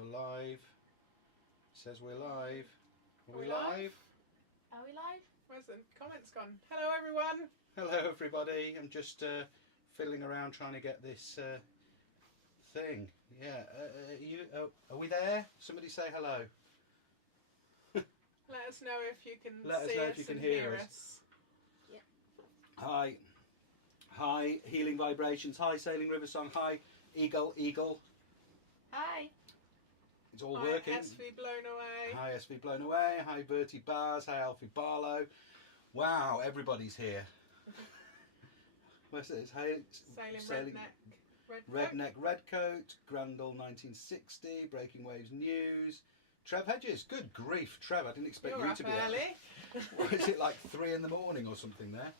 You're live. It says we're live. Are we live? Are we live? Where's the comments gone? Hello everyone. Hello everybody. I'm just fiddling around trying to get this thing. Yeah. Are we there? Somebody say hello. Let us know if you can Let us see know us if you can and hear us. Yeah. Hi. Hi, Healing Vibrations. Hi, Sailing River Song. Hi, Eagle. Hi. It's all Hi, working. SV Blown Away. Hi, SV Blown Away. Hi, Bertie Bars. Hi, Alfie Barlow. Wow, everybody's here. What's this? Hey, Sailing Redneck Redcoat. Grandall 1960. Breaking Waves News. Trev Hedges. Good grief, Trev. I didn't expect You're you up to be early. What is it, like 3 in the morning or something there?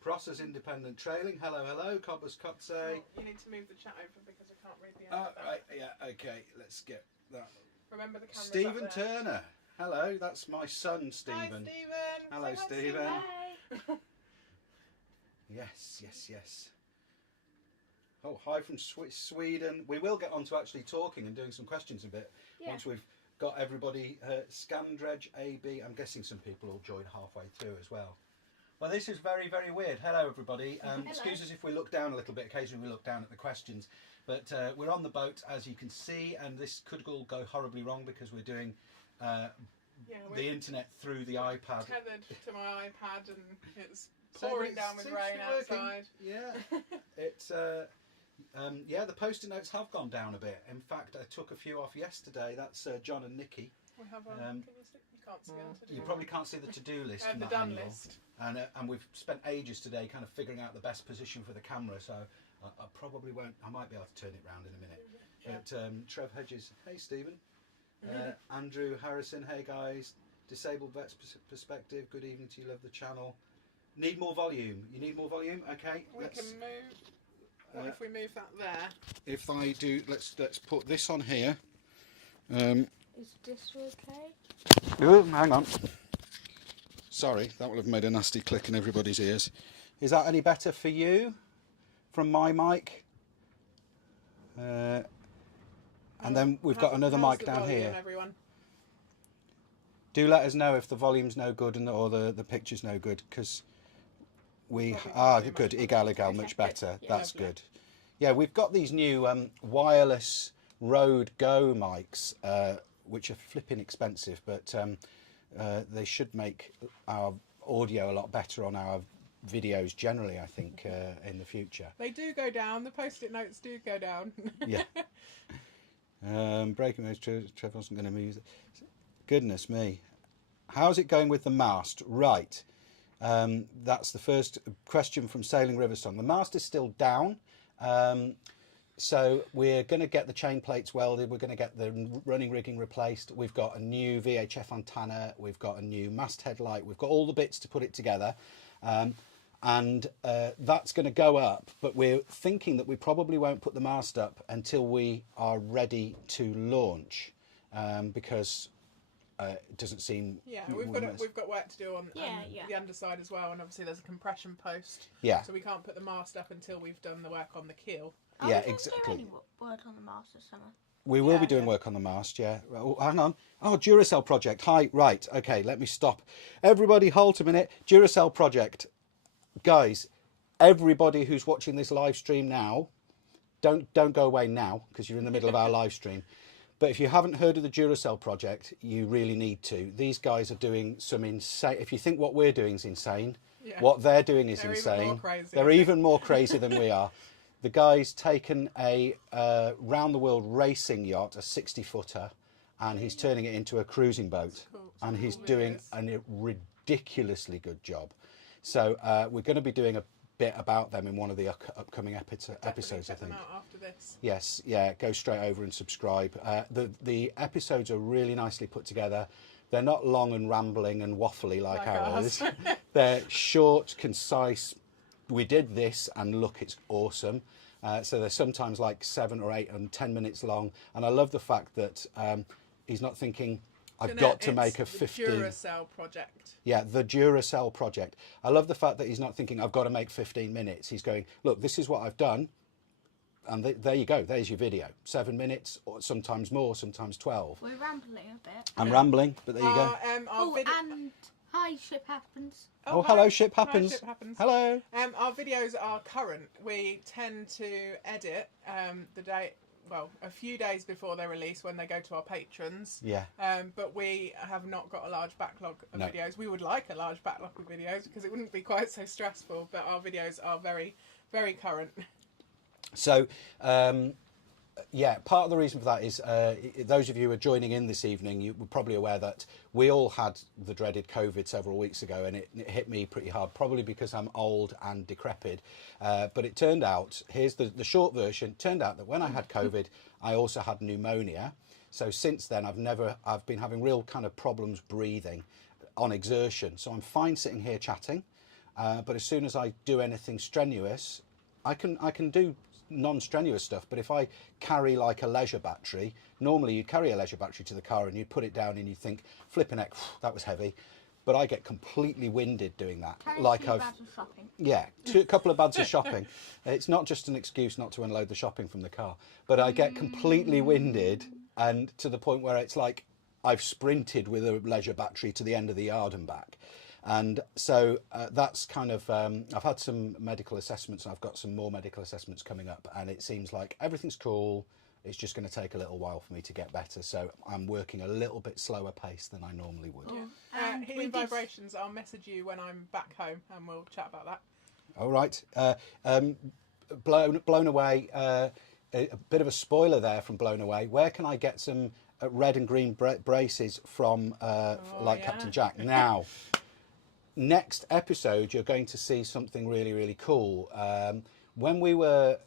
Prosser's Independent Trailing. Hello. Cobbers Cotse. Oh, you need to move the chat over because I can't read the end of that. Right, yeah, okay. Let's get that. Remember the camera's Stephen up there. Turner. Hello, that's my son, Stephen. Hi, Stephen. Hello, Say hi, Stephen. Hi. Yes. Oh, hi from Sweden. We will get on to actually talking and doing some questions a bit once we've got everybody. Scamdredge AB. I'm guessing some people will join halfway through as well. Well, this is very, very weird. Hello, everybody. Excuse us if we look down a little bit. Occasionally we look down at the questions. But we're on the boat, as you can see, and this could all go horribly wrong because we're doing the internet through the iPad. Tethered to my iPad and it's pouring down with rain outside. Yeah. It's the post-it notes have gone down a bit. In fact, I took a few off yesterday. That's John and Nikki. We have can you see? You can't see on to-do. You probably can't see the to-do list. The done list. And we've spent ages today kind of figuring out the best position for the camera, so I probably won't. I might be able to turn it round in a minute. Yeah. But Trev Hedges, hey Stephen. Andrew Harrison, hey guys. Disabled Vets Perspective, good evening to you. Love the channel. Need more volume. You need more volume? Okay. We can move. What if we move that there? If I do, let's put this on here. Is this okay? Oh, hang on. Sorry, that will have made a nasty click in everybody's ears. Is that any better for you from my mic? And then we've got another mic down here. Everyone? Do let us know if the volume's no good or the picture's no good, because we good. Egal, much better. Yeah, That's lovely. good. Yeah, we've got these new wireless Rode Go mics, which are flipping expensive, but they should make our audio a lot better on our videos generally, I think, in the future. They do go down. The post-it notes do go down. Yeah. Breaking News, Trevor wasn't going to move. Goodness me. How's it going with the mast? Right. That's the first question from Sailing River Song. The mast is still down. So we're going to get the chain plates welded. We're going to get the running rigging replaced. We've got a new VHF antenna. We've got a new masthead light. We've got all the bits to put it together. And that's going to go up. But we're thinking that we probably won't put the mast up until we are ready to launch, because it doesn't seem... Yeah, we've got work to do on the underside as well. And obviously there's a compression post. Yeah. So we can't put the mast up until we've done the work on the keel. Yeah, exactly. Do any work on the mast this summer? We will be doing work on the mast, yeah. Oh, hang on. Oh, Duracell project. Hi, right. Okay, let me stop. Everybody halt a minute. Duracell project. Guys, everybody who's watching this live stream now, don't go away now because you're in the middle of our live stream. But if you haven't heard of the Duracell project, you really need to. These guys are doing some insane... If you think what we're doing is insane, what they're doing is insane. Even more crazy. They're even more crazy than we are. The guy's taken a round-the-world racing yacht, a 60-footer, and he's turning it into a cruising boat. Cool. And he's doing a ridiculously good job. So we're going to be doing a bit about them in one of the upcoming episodes, I think. Them out after this. Yes, yeah, go straight over and subscribe. The episodes are really nicely put together. They're not long and rambling and waffly like ours. They're short, concise. We did this and look, it's awesome. So they're sometimes like 7 or 8 and 10 minutes long. And I love the fact that he's not thinking, I've got to make a 15... The Duracell project. Yeah, the Duracell project. I love the fact that he's not thinking, I've got to make 15 minutes. He's going, look, this is what I've done. and there you go. There's your video. 7 minutes, or sometimes more, sometimes 12. We're rambling a bit. I'm rambling, but there you go. And hi, Ship Happens. Oh, hello, Ship Happens. Hi, Ship Happens. Hello. Our videos are current. We tend to edit the day, well, a few days before they're released when they go to our patrons. Yeah. But we have not got a large backlog of videos. We would like a large backlog of videos because it wouldn't be quite so stressful, but our videos are very, very current. So, yeah, part of the reason for that is those of you who are joining in this evening, you were probably aware that we all had the dreaded COVID several weeks ago, and it hit me pretty hard, probably because I'm old and decrepit. But it turned out, here's the short version, turned out that when I had COVID, I also had pneumonia. So since then, I've been having real kind of problems breathing on exertion. So I'm fine sitting here chatting, but as soon as I do anything strenuous, I can do non-strenuous stuff, but if I carry like a leisure battery, normally you'd carry a leisure battery to the car and you'd put it down and you'd think, flipping heck, that was heavy. But I get completely winded doing that. Bags of shopping. Yeah, a couple of bags of shopping. It's not just an excuse not to unload the shopping from the car, but I get completely winded, and to the point where it's like I've sprinted with a leisure battery to the end of the yard and back. And so that's kind of, I've had some medical assessments, and I've got some more medical assessments coming up, and it seems like everything's cool. It's just going to take a little while for me to get better. So I'm working a little bit slower pace than I normally would. Yeah. Healing vibrations, I'll message you when I'm back home and we'll chat about that. All right. Blown Away, a bit of a spoiler there from Blown Away. Where can I get some red and green braces from Captain Jack? Now, next episode, you're going to see something really, really cool. When we were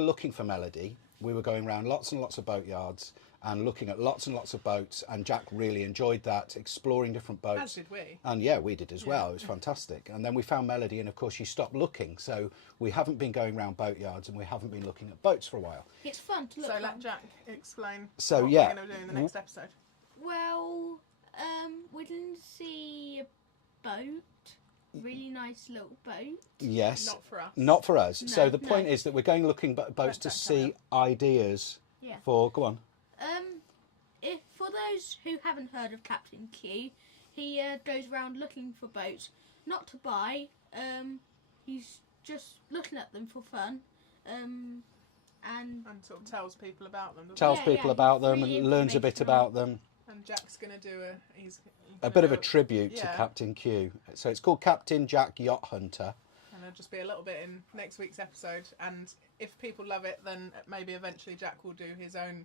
looking for Melody, we were going around lots and lots of boatyards and looking at lots and lots of boats, and Jack really enjoyed that, exploring different boats. As did we. And yeah, we did as well. It was fantastic. And then we found Melody, and of course she stopped looking, so we haven't been going around boatyards and we haven't been looking at boats for a while. It's fun to look So at. let Jack explain what we're going to do in the next episode. Well, we didn't see a boat. Really nice little boat. Yes. Not for us. Not for us. No, so the point is that we're going looking at boats to see ideas for... Go on. If for those who haven't heard of Captain Q, he goes around looking for boats, not to buy. He's just looking at them for fun. And sort of tells people about them. Tells people about them and learns a bit about them. And Jack's going to do a bit of a tribute to Captain Q. So it's called Captain Jack Yacht Hunter. And there'll just be a little bit in next week's episode. And if people love it, then maybe eventually Jack will do his own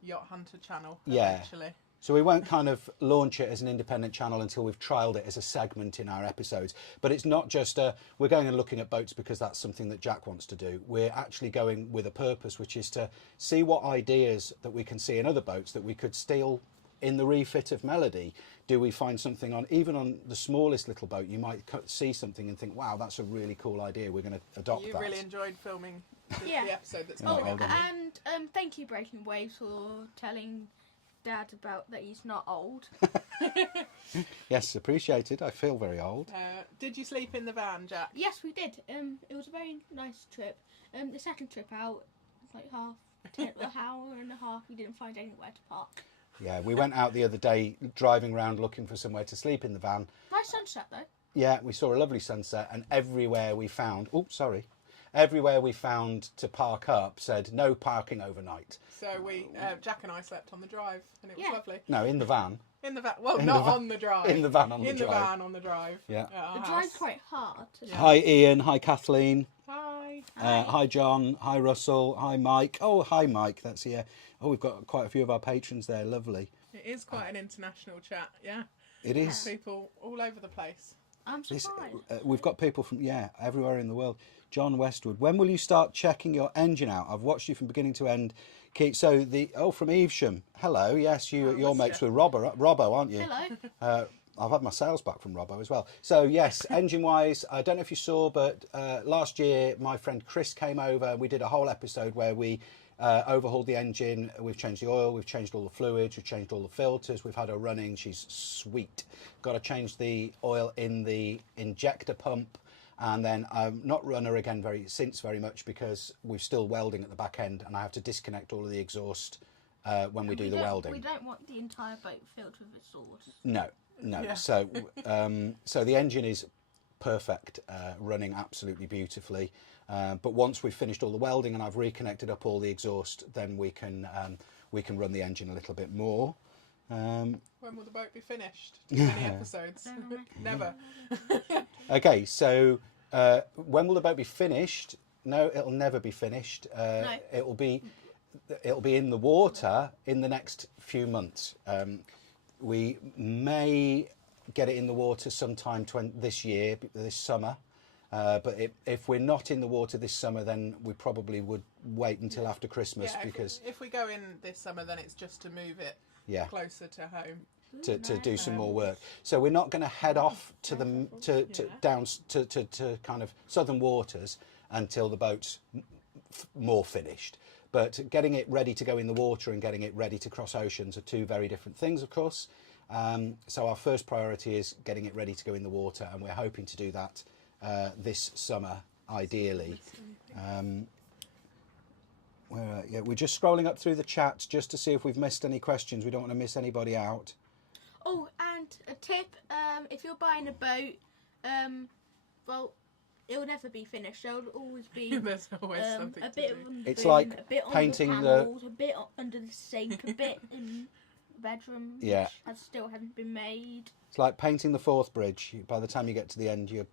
Yacht Hunter channel. Eventually. So we won't kind of launch it as an independent channel until we've trialled it as a segment in our episodes. But it's not just we're going and looking at boats because that's something that Jack wants to do. We're actually going with a purpose, which is to see what ideas that we can see in other boats that we could steal in the refit of Melody. Do we find something even on the smallest little boat, you might see something and think, wow, that's a really cool idea, we're going to adopt that. You really enjoyed filming the episode that's coming up. And thank you, Breaking Waves, for telling Dad about that he's not old. Yes, appreciated. I feel very old. Did you sleep in the van, Jack? Yes, we did. It was a very nice trip. The second trip out was like an hour and a half. We didn't find anywhere to park. Yeah, we went out the other day driving around looking for somewhere to sleep in the van. Nice sunset though. Yeah, we saw a lovely sunset, and everywhere we found to park up said no parking overnight. So Jack and I slept on the drive, and it was lovely. No, in the van. In the van. Well, not on the drive. In the van on the drive. In the van on the drive. Yeah. The drive's quite hard. Hi Ian, hi Kathleen. Hi. Hi John, hi Russell, hi Mike. Oh, hi Mike, that's here. Oh, we've got quite a few of our patrons there, lovely. It is quite an international chat, yeah. It is. People all over the place. I'm surprised. We've got people from, everywhere in the world. John Westwood, when will you start checking your engine out? I've watched you from beginning to end. So from Evesham. Hello, yes, you're mates with Robbo, aren't you? Hello. I've had my sales back from Robbo as well. So yes, engine-wise, I don't know if you saw, but last year my friend Chris came over. We did a whole episode where we overhauled the engine. We've changed the oil, we've changed all the fluids, we've changed all the filters. We've had her running. She's sweet. Got to change the oil in the injector pump. And then I'm not run her again very much because we're still welding at the back end, and I have to disconnect all of the exhaust when we do the welding. We don't want the entire boat filled with exhaust. No. Yeah. So so the engine is perfect, running absolutely beautifully. But once we've finished all the welding and I've reconnected up all the exhaust, then we can run the engine a little bit more. When will the boat be finished? Many episodes? Never. Okay, so when will the boat be finished? No, it'll never be finished. No. It'll be in the water in the next few months. We may get it in the water sometime this year, this summer. But if we're not in the water this summer, then we probably would wait until after Christmas, because if we go in this summer, then it's just to move it closer to home. To do some more work. So we're not going to head off to down to kind of southern waters until the boat's more finished. But getting it ready to go in the water and getting it ready to cross oceans are two very different things, of course. So our first priority is getting it ready to go in the water, and we're hoping to do that this summer, ideally. We're just scrolling up through the chat just to see if we've missed any questions. We don't want to miss anybody out. Oh, and a tip, if you're buying a boat, well, it'll never be finished. There'll always be There's always something a to bit do. on the It's boom, like a bit painting on the panels, a bit under the sink, a bit in the bedroom, Yeah. which still hasn't been made. It's like painting the Forth Bridge. By the time you get to the end, you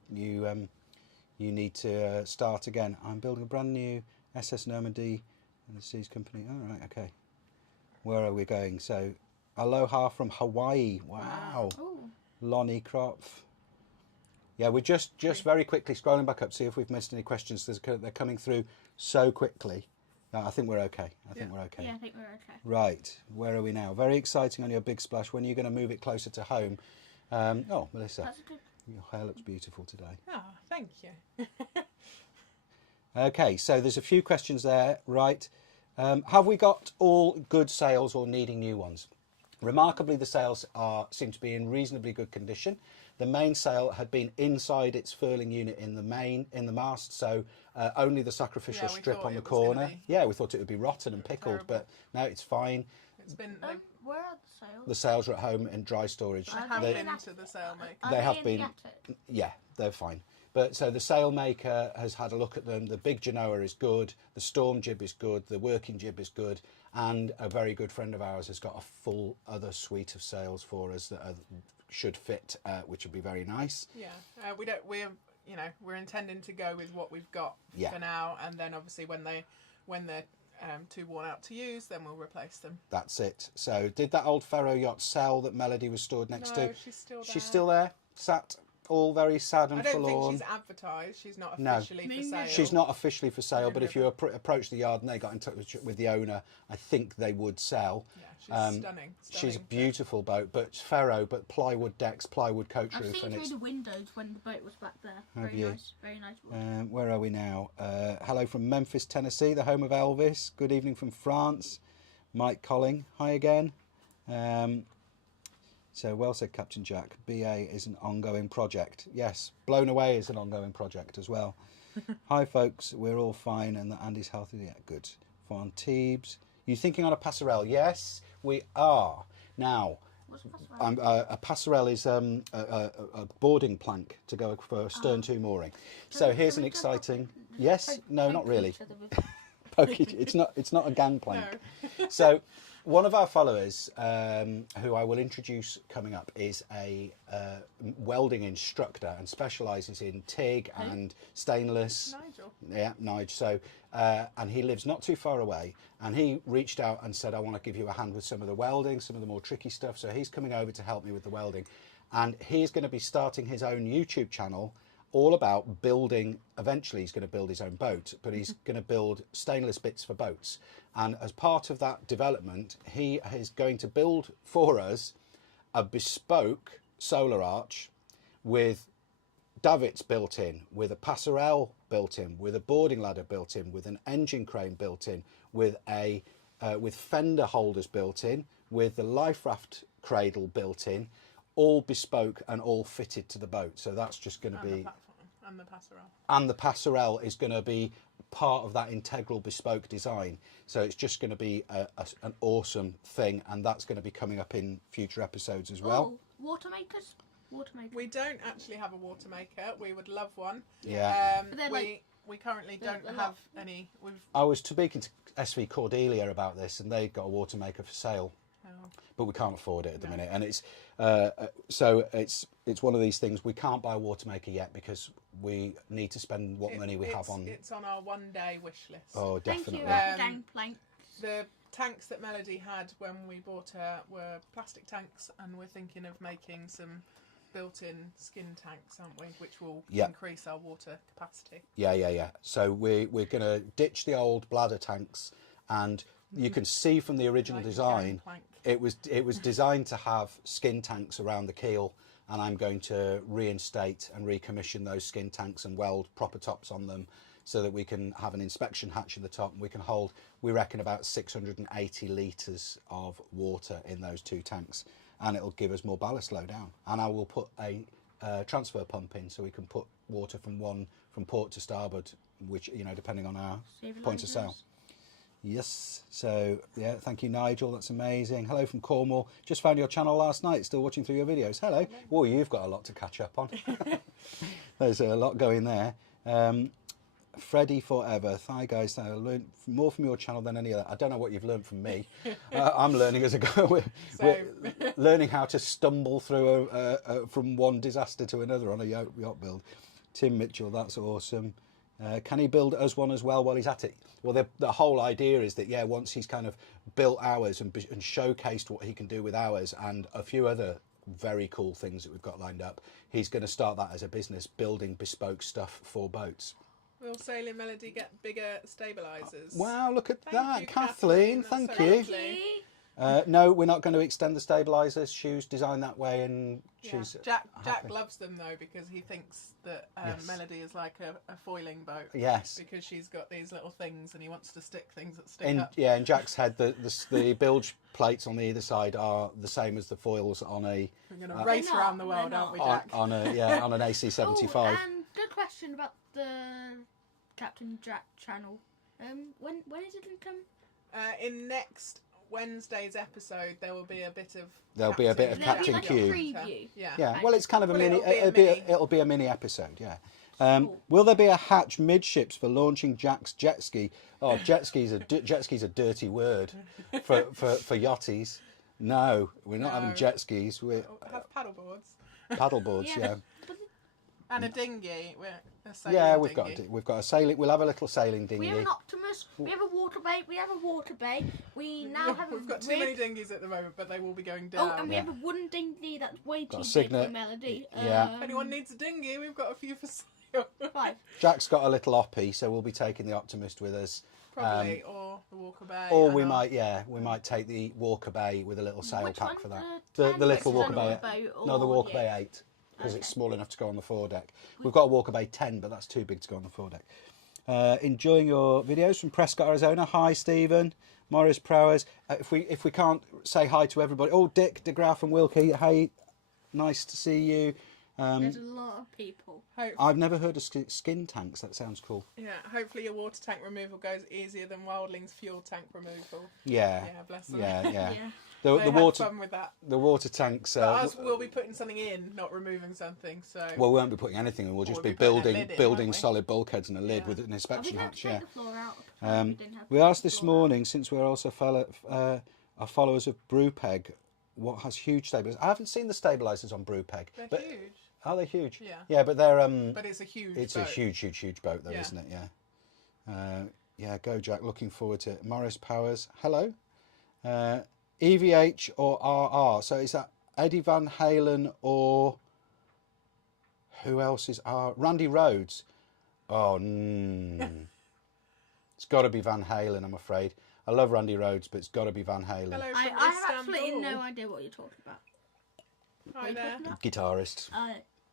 need to start again. I'm building a brand new SS Normandy and the Seas Company. All right, okay. Where are we going? So, aloha from Hawaii. Wow. Oh. Lonnie Kropf. Yeah, we're just very quickly scrolling back up, see if we've missed any questions. They're coming through so quickly. I think we're okay. I think we're okay. Yeah, I think we're okay. Right, where are we now? Very exciting on your big splash. When are you going to move it closer to home? Melissa, That's good. your hair looks beautiful today. Oh, thank you. Okay, so there's a few questions there. Right, have we got all good sails or needing new ones? Remarkably, the sails seem to be in reasonably good condition. The mainsail had been inside its furling unit in the mast, so only the sacrificial strip on the corner. Yeah, we thought it would be rotten and pickled, but no, it's fine. It's been. Where are the sails? The sails are at home in dry storage. I have been to the sailmaker. They have in been. The attic? Yeah, they're fine. But so the sailmaker has had a look at them. The big Genoa is good. The storm jib is good. The working jib is good. And a very good friend of ours has got a full other suite of sails for us that should fit, which would be very nice. Yeah, we're intending to go with what we've got for now, and then obviously when they're too worn out to use, then we'll replace them. That's it. So did that old Faro yacht sell that Melody was stored next to? No, she's still there. She's still there, sat all very sad and I don't forlorn. think she's advertised. She's not officially for sale. She's not officially for sale, but if you approach the yard and they got in touch with the owner, I think they would sell. Yeah, she's stunning. She's a beautiful boat, but Faro, but plywood decks, plywood coach I've roof. seen through the windows when the boat was back there. Very nice, very nice. Where are we now? Hello from Memphis, Tennessee, the home of Elvis. Good evening from France. Mike Colling, hi again. So well said, Captain Jack. BA is an ongoing project. Yes, Blown Away is an ongoing project as well. Hi, folks. We're all fine, and that Andy's healthy. Yeah, good. Fawn Teebs. You thinking on a passerelle? Yes, we are. Now, What's a passerelle? a passerelle is a boarding plank to go for stern to mooring. So here's an exciting. Yes, no, not really. It's not a gangplank. No. So one of our followers, who I will introduce coming up, is a welding instructor and specialises in TIG and stainless. Nigel. Yeah, Nigel. So, and he lives not too far away, and he reached out and said, I want to give you a hand with some of the welding, some of the more tricky stuff. So he's coming over to help me with the welding, and he's going to be starting his own YouTube channel all about building. Eventually he's going to build his own boat, but he's going to build stainless bits for boats. And as part of that development, he is going to build for us a bespoke solar arch with davits built in, with a passerelle built in, with a boarding ladder built in, with an engine crane built in, with a with fender holders built in, with the life raft cradle built in, all bespoke and all fitted to the boat. So that's just going to be And the passerelle. And the passerelle is going to be part of that integral bespoke design. So it's just going to be an awesome thing, and that's going to be coming up in future episodes as well. Oh, water makers? Water makers. We don't actually have a water maker. We would love one. Yeah. But they're We currently don't they're have any. I was speaking to SV Cordelia about this, and they've got a water maker for sale. But we can't afford it at the minute, and it's so it's one of these things. We can't buy a water maker yet because we need to spend what money we have on. It's on our one-day wish list. Oh, definitely. Thank you, Gangplank. The tanks that Melody had when we bought her were plastic tanks, and we're thinking of making some built-in skin tanks, aren't we? Which will increase our water capacity. Yeah. So we're going to ditch the old bladder tanks, and you can see from the original design, it was designed to have skin tanks around the keel, and I'm going to reinstate and recommission those skin tanks and weld proper tops on them so that we can have an inspection hatch in the top, and we can hold, we reckon, about 680 litres of water in those two tanks, and it'll give us more ballast low down. And I will put a transfer pump in so we can put water from port to starboard, which, you know, depending on our point of sale. Yes, so yeah, thank you, Nigel, that's amazing. Hello from Cornwall. Just found your channel last night, still watching through your videos. Hello. Well, you've got a lot to catch up on. There's a lot going there. Freddy Forever. Hi guys, I learned more from your channel than any other. I don't know what you've learned from me. I'm learning as I go. We're learning how to stumble through from one disaster to another on a yacht build. Tim Mitchell, that's awesome. Can he build us one as well while he's at it? Well, the whole idea is that, yeah, once he's kind of built ours and showcased what he can do with ours and a few other very cool things that we've got lined up, he's going to start that as a business, building bespoke stuff for boats. Will Sailing Melody get bigger stabilisers? Wow, look at Thank that, you, Kathleen. Kathleen. Thank So you. lovely. No, we're not going to extend the stabilisers. Shoes designed that way, and she's Jack happy. loves them though because he thinks that Yes. Melody is like a foiling boat. Yes. Because she's got these little things and he wants to stick things that stick up. Yeah, in Jack's head, the bilge plates on the either side are the same as the foils on a. We're going to race They're around not, the world, they're aren't we, not. Jack? on an AC-75. Oh, and good question about the Captain Jack channel. When is it going to come? In next Wednesday's episode, there will be a bit of. There'll be a bit of There'll be Captain like Q. a preview. Yeah, well, it's kind of a Well, mini. it'll be a mini. It'll be a mini episode. Yeah. Cool. Will there be a hatch midships for launching Jack's jet ski? Oh, jet ski's a dirty word for yachties. No, we're not having jet skis. We Have paddleboards. paddleboards. Yeah. And a dinghy. Yeah, we've got a sailing. We'll have a little sailing dinghy. We have an Optimus. We have a water bay. We now have a We've got too rig. many dinghies at the moment, but they will be going down. Oh, and we have a wooden dinghy that's way too a big Signet. for Melody. Yeah. If anyone needs a dinghy, we've got a few for sale. 5. Jack's got a little oppie, so we'll be taking the Optimist with us. Probably, or the Walker Bay. Or and we our- might take the Walker Bay with a little sail Which pack one? for that. The The little 10 Walker on Bay. the boat, No, the or Walker the Bay 8, because it's Okay. small enough to go on the foredeck. We've got a Walker Bay 10, but that's too big to go on the foredeck. Enjoying your videos from Prescott, Arizona. Hi, Stephen. Morris Prowers. If we can't say hi to everybody. Oh, Dick DeGraff and Wilkie. Hey, nice to see you. There's a lot of people. I've never heard of skin tanks. That sounds cool. Yeah, hopefully your water tank removal goes easier than Wildling's fuel tank removal. Yeah. Yeah, bless them. Yeah. Yeah. The They had water. fun with that. The water tanks. But us, we'll be putting something in, not removing something. So Well, we won't be putting anything in. We'll just we'll be be putting a building lid in, building won't we? solid bulkheads and a lid Yeah. with an Oh, we inspection didn't have hatch. to Yeah. take the floor out. We asked this morning, since we're also are followers of Brewpeg, what has huge stabilisers. I haven't seen the stabilisers on Brewpeg. they're But huge. are they huge? Yeah. Yeah, but they're But it's a huge. it's boat. a huge boat though, Yeah. isn't it? Yeah. Yeah, go Jack. Looking forward to it. Morris Powers. Hello. EVH or RR. So is that Eddie Van Halen or who else is R? Randy Rhoads. Oh, it's got to be Van Halen, I'm afraid. I love Randy Rhoads, but it's got to be Van Halen. Hello I from have absolutely Istanbul. no idea what you're talking about. Hi there. Guitarist.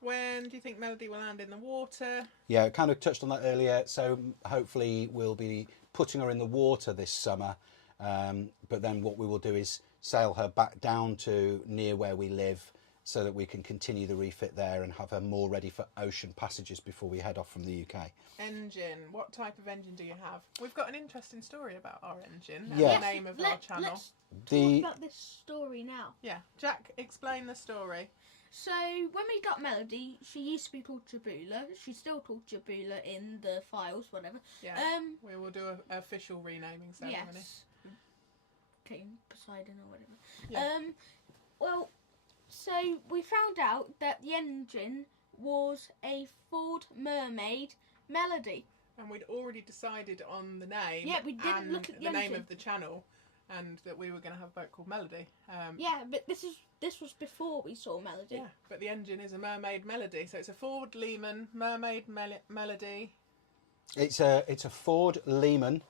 When do you think Melody will land in the water? Yeah, kind of touched on that earlier. So hopefully we'll be putting her in the water this summer. But then what we will do is sail her back down to near where we live so that we can continue the refit there and have her more ready for ocean passages before we head off from the UK. Engine. What type of engine do you have? We've got an interesting story about our engine and Yeah. the name of our channel. Let's talk about this story now. Yeah, Jack, explain the story. So when we got Melody, she used to be called Jabula. She's still called Jabula in the files, whatever. Yeah. We will do an official renaming ceremony. Yes. King Poseidon or whatever. Yeah. Well, so we found out that the engine was a Ford Mermaid Melody. And we'd already decided on the name. Yeah, we didn't and look at the name engine. of the channel, and that we were going to have a boat called Melody. Yeah, but this was before we saw Melody. Yeah, but the engine is a Mermaid Melody, so it's a Ford Lehman Mermaid Melody. It's a Ford Lehman,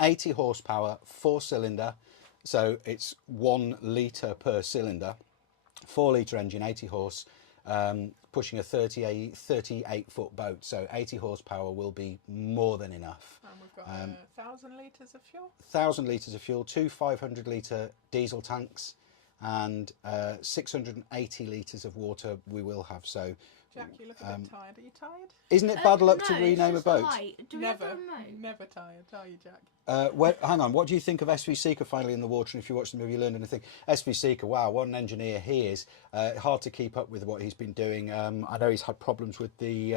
80 horsepower, 4-cylinder. So it's 1 litre per cylinder, 4-litre engine, 80 horse, pushing a 38 foot boat. So 80 horsepower will be more than enough. And we've got 1,000 litres of fuel. 1,000 litres of fuel, 2 500-litre diesel tanks, and 680 litres of water we will have. So, Jack, you look a bit tired. Are you tired? isn't it bad luck to No, rename a it's just boat? light. Do we have the Never, remote? never tired, are you, Jack? Hang on, what do you think of SV Seeker finally in the water? And if you watched the movie, you learned anything? SV Seeker, wow, what an engineer he is. Hard to keep up with what he's been doing. I know he's had problems with the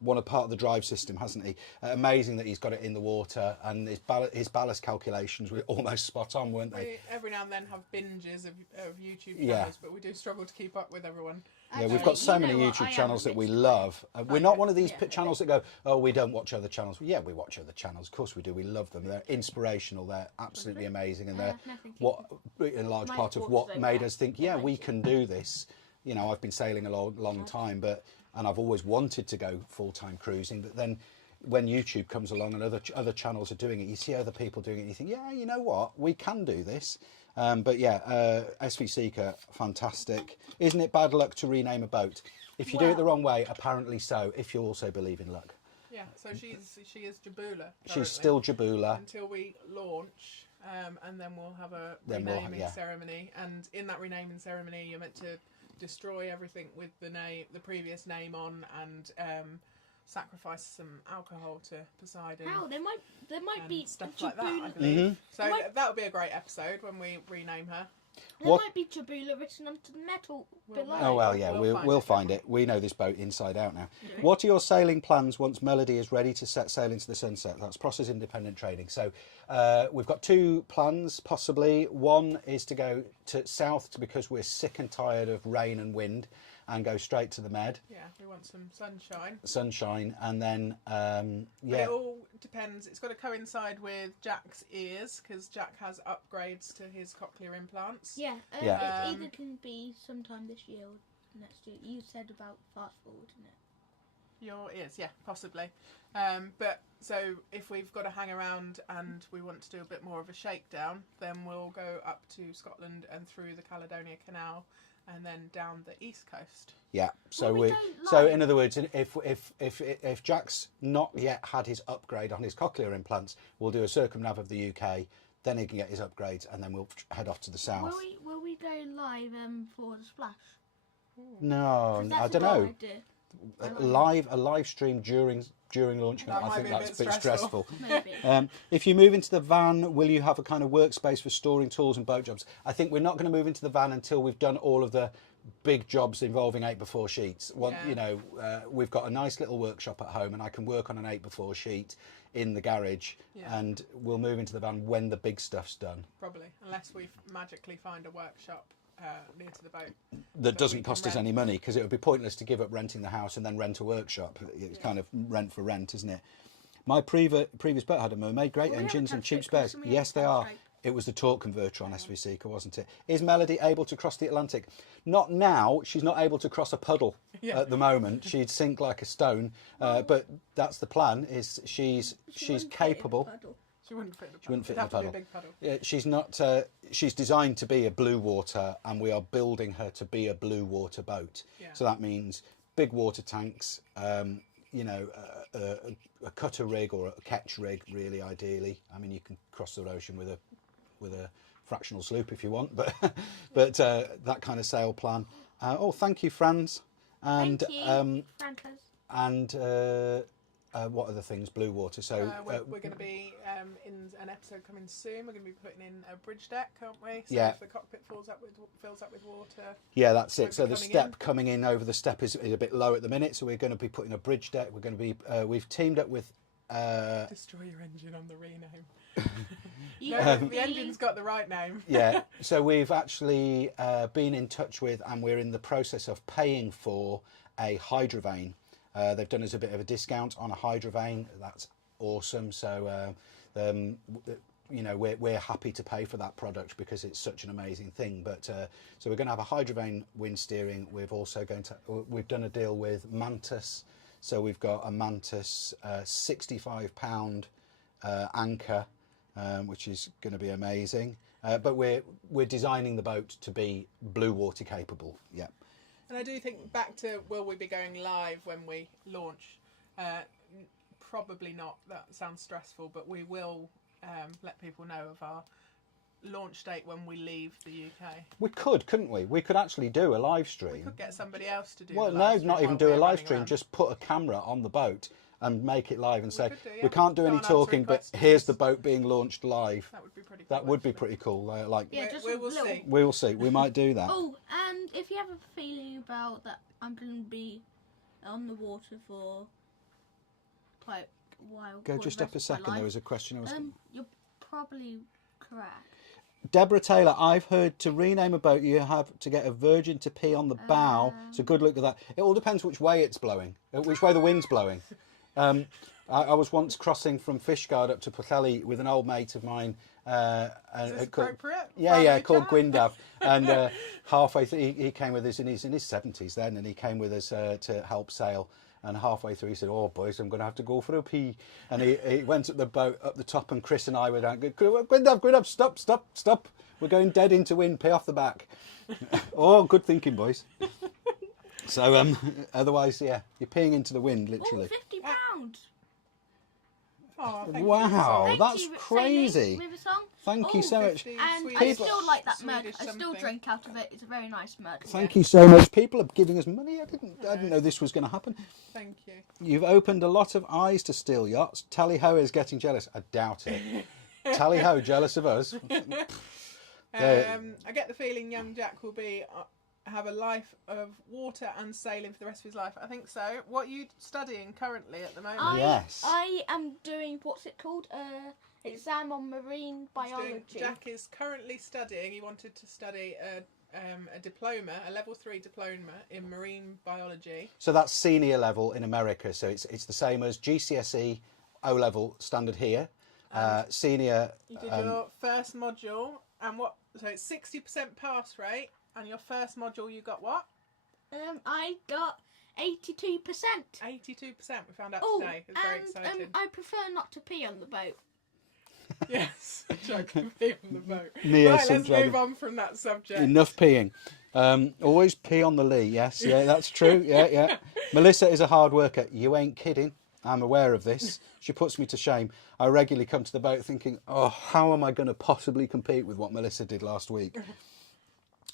one part of the drive system, hasn't he? Amazing that he's got it in the water, and his ballast calculations were almost spot on, weren't they? We every now and then have binges of YouTube channels, Yeah. but we do struggle to keep up with everyone. Yeah, we've got so You know many what, I YouTube am channels a that we mixed love. We're not one of these Yeah. channels that go, oh, we don't watch other channels. Yeah, we watch other channels. Of course we do. We love them. They're inspirational. They're absolutely amazing. And they're no, thank you. what a large My part of thoughts what don't made match. us think, yeah, we can do this. You know, I've been sailing a long time, and I've always wanted to go full-time cruising. But then when YouTube comes along and other channels are doing it, you see other people doing it, and you think, yeah, you know what, we can do this. But yeah, SV Seeker, fantastic. Isn't it bad luck to rename a boat? If you do it the wrong way, apparently so, if you also believe in luck. Yeah, so she is Jabula. She's still Jabula. until we launch, and then we'll have a Then we'll- renaming yeah. ceremony. And in that renaming ceremony, you're meant to destroy everything with the previous name on, and sacrifice some alcohol to Poseidon. How there might and be stuff Jabula. like that, I believe. Mm-hmm. So Might- that would be a great episode when we rename her. There What- might be Jabula written onto the metal We'll below. Oh, well, yeah, We'll we'll find find it. We know this boat inside out now. Yeah. What are your sailing plans once Melody is ready to set sail into the sunset? That's process independent trading. So we've got 2 plans, possibly. One is to go to south because we're sick and tired of rain and wind, and go straight to the Med. Yeah, we want some sunshine. Sunshine, and then, But it all depends. It's got to coincide with Jack's ears, because Jack has upgrades to his cochlear implants. Yeah, Yeah. it either can be sometime this year or next year. You said about fast forward, didn't it? Your ears, yeah, possibly. But so if we've got to hang around and we want to do a bit more of a shakedown, then we'll go up to Scotland and through the Caledonia Canal, and then down the east coast. Yeah. So Well, we we. don't So like- in other words, if Jack's not yet had his upgrade on his cochlear implants, we'll do a circumnav of the UK. Then he can get his upgrades, and then we'll head off to the south. Will we go live for the splash? No, 'Cause I that's don't a good know. idea. a live stream during launching. That I might think be a that's bit a bit stressful. Maybe. If you move into the van, will you have a kind of workspace for storing tools and boat jobs? I think we're not going to move into the van until we've done all of the big jobs involving 8x4 sheets. Yeah. You know, we've got a nice little workshop at home, and I can work on an 8x4 sheet in the garage, Yeah. and we'll move into the van when the big stuff's done. Probably, unless we magically find a workshop near to the boat. That doesn't we can cost us rent. any money, because it would be pointless to give up renting the house and then rent a workshop. It's kind of rent for rent, isn't it? My previous boat had a Mermaid, great Well, we engines haven't and touched cheap it 'cause spares. we Yes, they haven't are. touched it. It was the torque converter on SV Seeker, wasn't it? Is Melody able to cross the Atlantic? Not now. She's not able to cross a puddle Yeah. at the moment. She'd sink like a stone. But that's the plan. Is she's She wouldn't fit in the capable. puddle. She wouldn't fit in the puddle. wouldn't fit It'd in have the to be a puddle. big puddle. Yeah, she's not. She's designed to be a blue water, and we are building her to be a blue water boat. Yeah. So that means big water tanks. You know, a cutter rig or a ketch rig, really ideally. I mean, you can cross the ocean with a fractional sloop if you want, but that kind of sail plan. Oh, thank you, Franz. And Thank you, Francis. and what other things? Blue water. So we're going to be in an episode coming soon. We're going to be putting in a bridge deck, aren't we? So yeah. if the cockpit fills up with water. Yeah, that's it. So the coming step in. coming in over the step is a bit low at the minute. So we're going to be putting a bridge deck. We're going to be we've teamed up with. Destroy your engine on the rename. No, the engine's got the right name. Yeah, so we've actually been in touch with, and we're in the process of paying for a hydrovane. They've done us a bit of a discount on a hydrovane. That's awesome. So, you know, we're happy to pay for that product because it's such an amazing thing. But so we're going to have a hydrovane wind steering. We've also we've done a deal with Mantus. So we've got a Mantus 65-pound anchor, which is going to be amazing. But we're designing the boat to be blue water capable. Yeah. And I do think back to will we be going live when we launch? Probably not. That sounds stressful, but we will let people know of our launch date when we leave the UK. We couldn't we? We could actually do a live stream. We could get somebody else to do. Well, the no, live stream not even while do a we're live running stream. around. Just put a camera on the boat and make it live and say, could do, yeah. we can't do Go any on talking, answering but questions. here's the boat being launched live. That would be pretty cool. That would be actually. pretty cool. Like, Yeah, We- just we a will little- see. we'll see. We might do that. Oh, and if you have a feeling about that, I'm going to be on the water for quite a while. Go for the just up a rest of my second. There life. was a question I was. You're probably correct. Deborah Taylor, I've heard to rename a boat you have to get a virgin to pee on the bow. So good luck with that. It all depends which way it's blowing, which way the wind's blowing. I was once crossing from Fishguard up to Pwllheli with an old mate of mine. Is this appropriate? Yeah, Family called chat? Gwyndav. And halfway through, he came with us, and he's in his 70s then, and he came with us to help sail. And halfway through, he said, "Oh, boys, I'm going to have to go for a pee." And he went at the boat up the top, and Chris and I were down. Gwyndav, stop! We're going dead into wind. Pee off the back. Oh, good thinking, boys. So, otherwise, yeah, you're peeing into the wind, literally. £50. Oh, thank you. Wow, Thank that's you, crazy. Sailing with a song. Thank you Oh, so much. 50 And Swedish- I still like that mug. Swedish I still something. drink out of it. It's a very nice mug. Thank you so much. People are giving us money. I didn't know this was going to happen. Thank you. You've opened a lot of eyes to steel yachts. Tally Ho is getting jealous. I doubt it. Tally Ho jealous of us. I get the feeling young Jack will be have a life of water and sailing for the rest of his life. I think so. What are you studying currently at the moment? Yes. I am doing, what's it called? Exam on marine biology. Jack is currently studying. He wanted to study a diploma, a level 3 diploma in marine biology. So that's senior level in America. So it's the same as GCSE O level standard here. Senior. You did your first module, and what? So it's 60% pass rate, and your first module you got what? I got 82%. 82%. We found out Oh, today. It's very and exciting. I prefer not to pee on the boat. Yes, Jack can pee on the boat. Mia Right, let's Santiago. move on from that subject. Enough peeing. Always pee on the lee. Yes, yeah, that's true. Yeah. Melissa is a hard worker. You ain't kidding. I'm aware of this. She puts me to shame. I regularly come to the boat thinking, oh, how am I going to possibly compete with what Melissa did last week?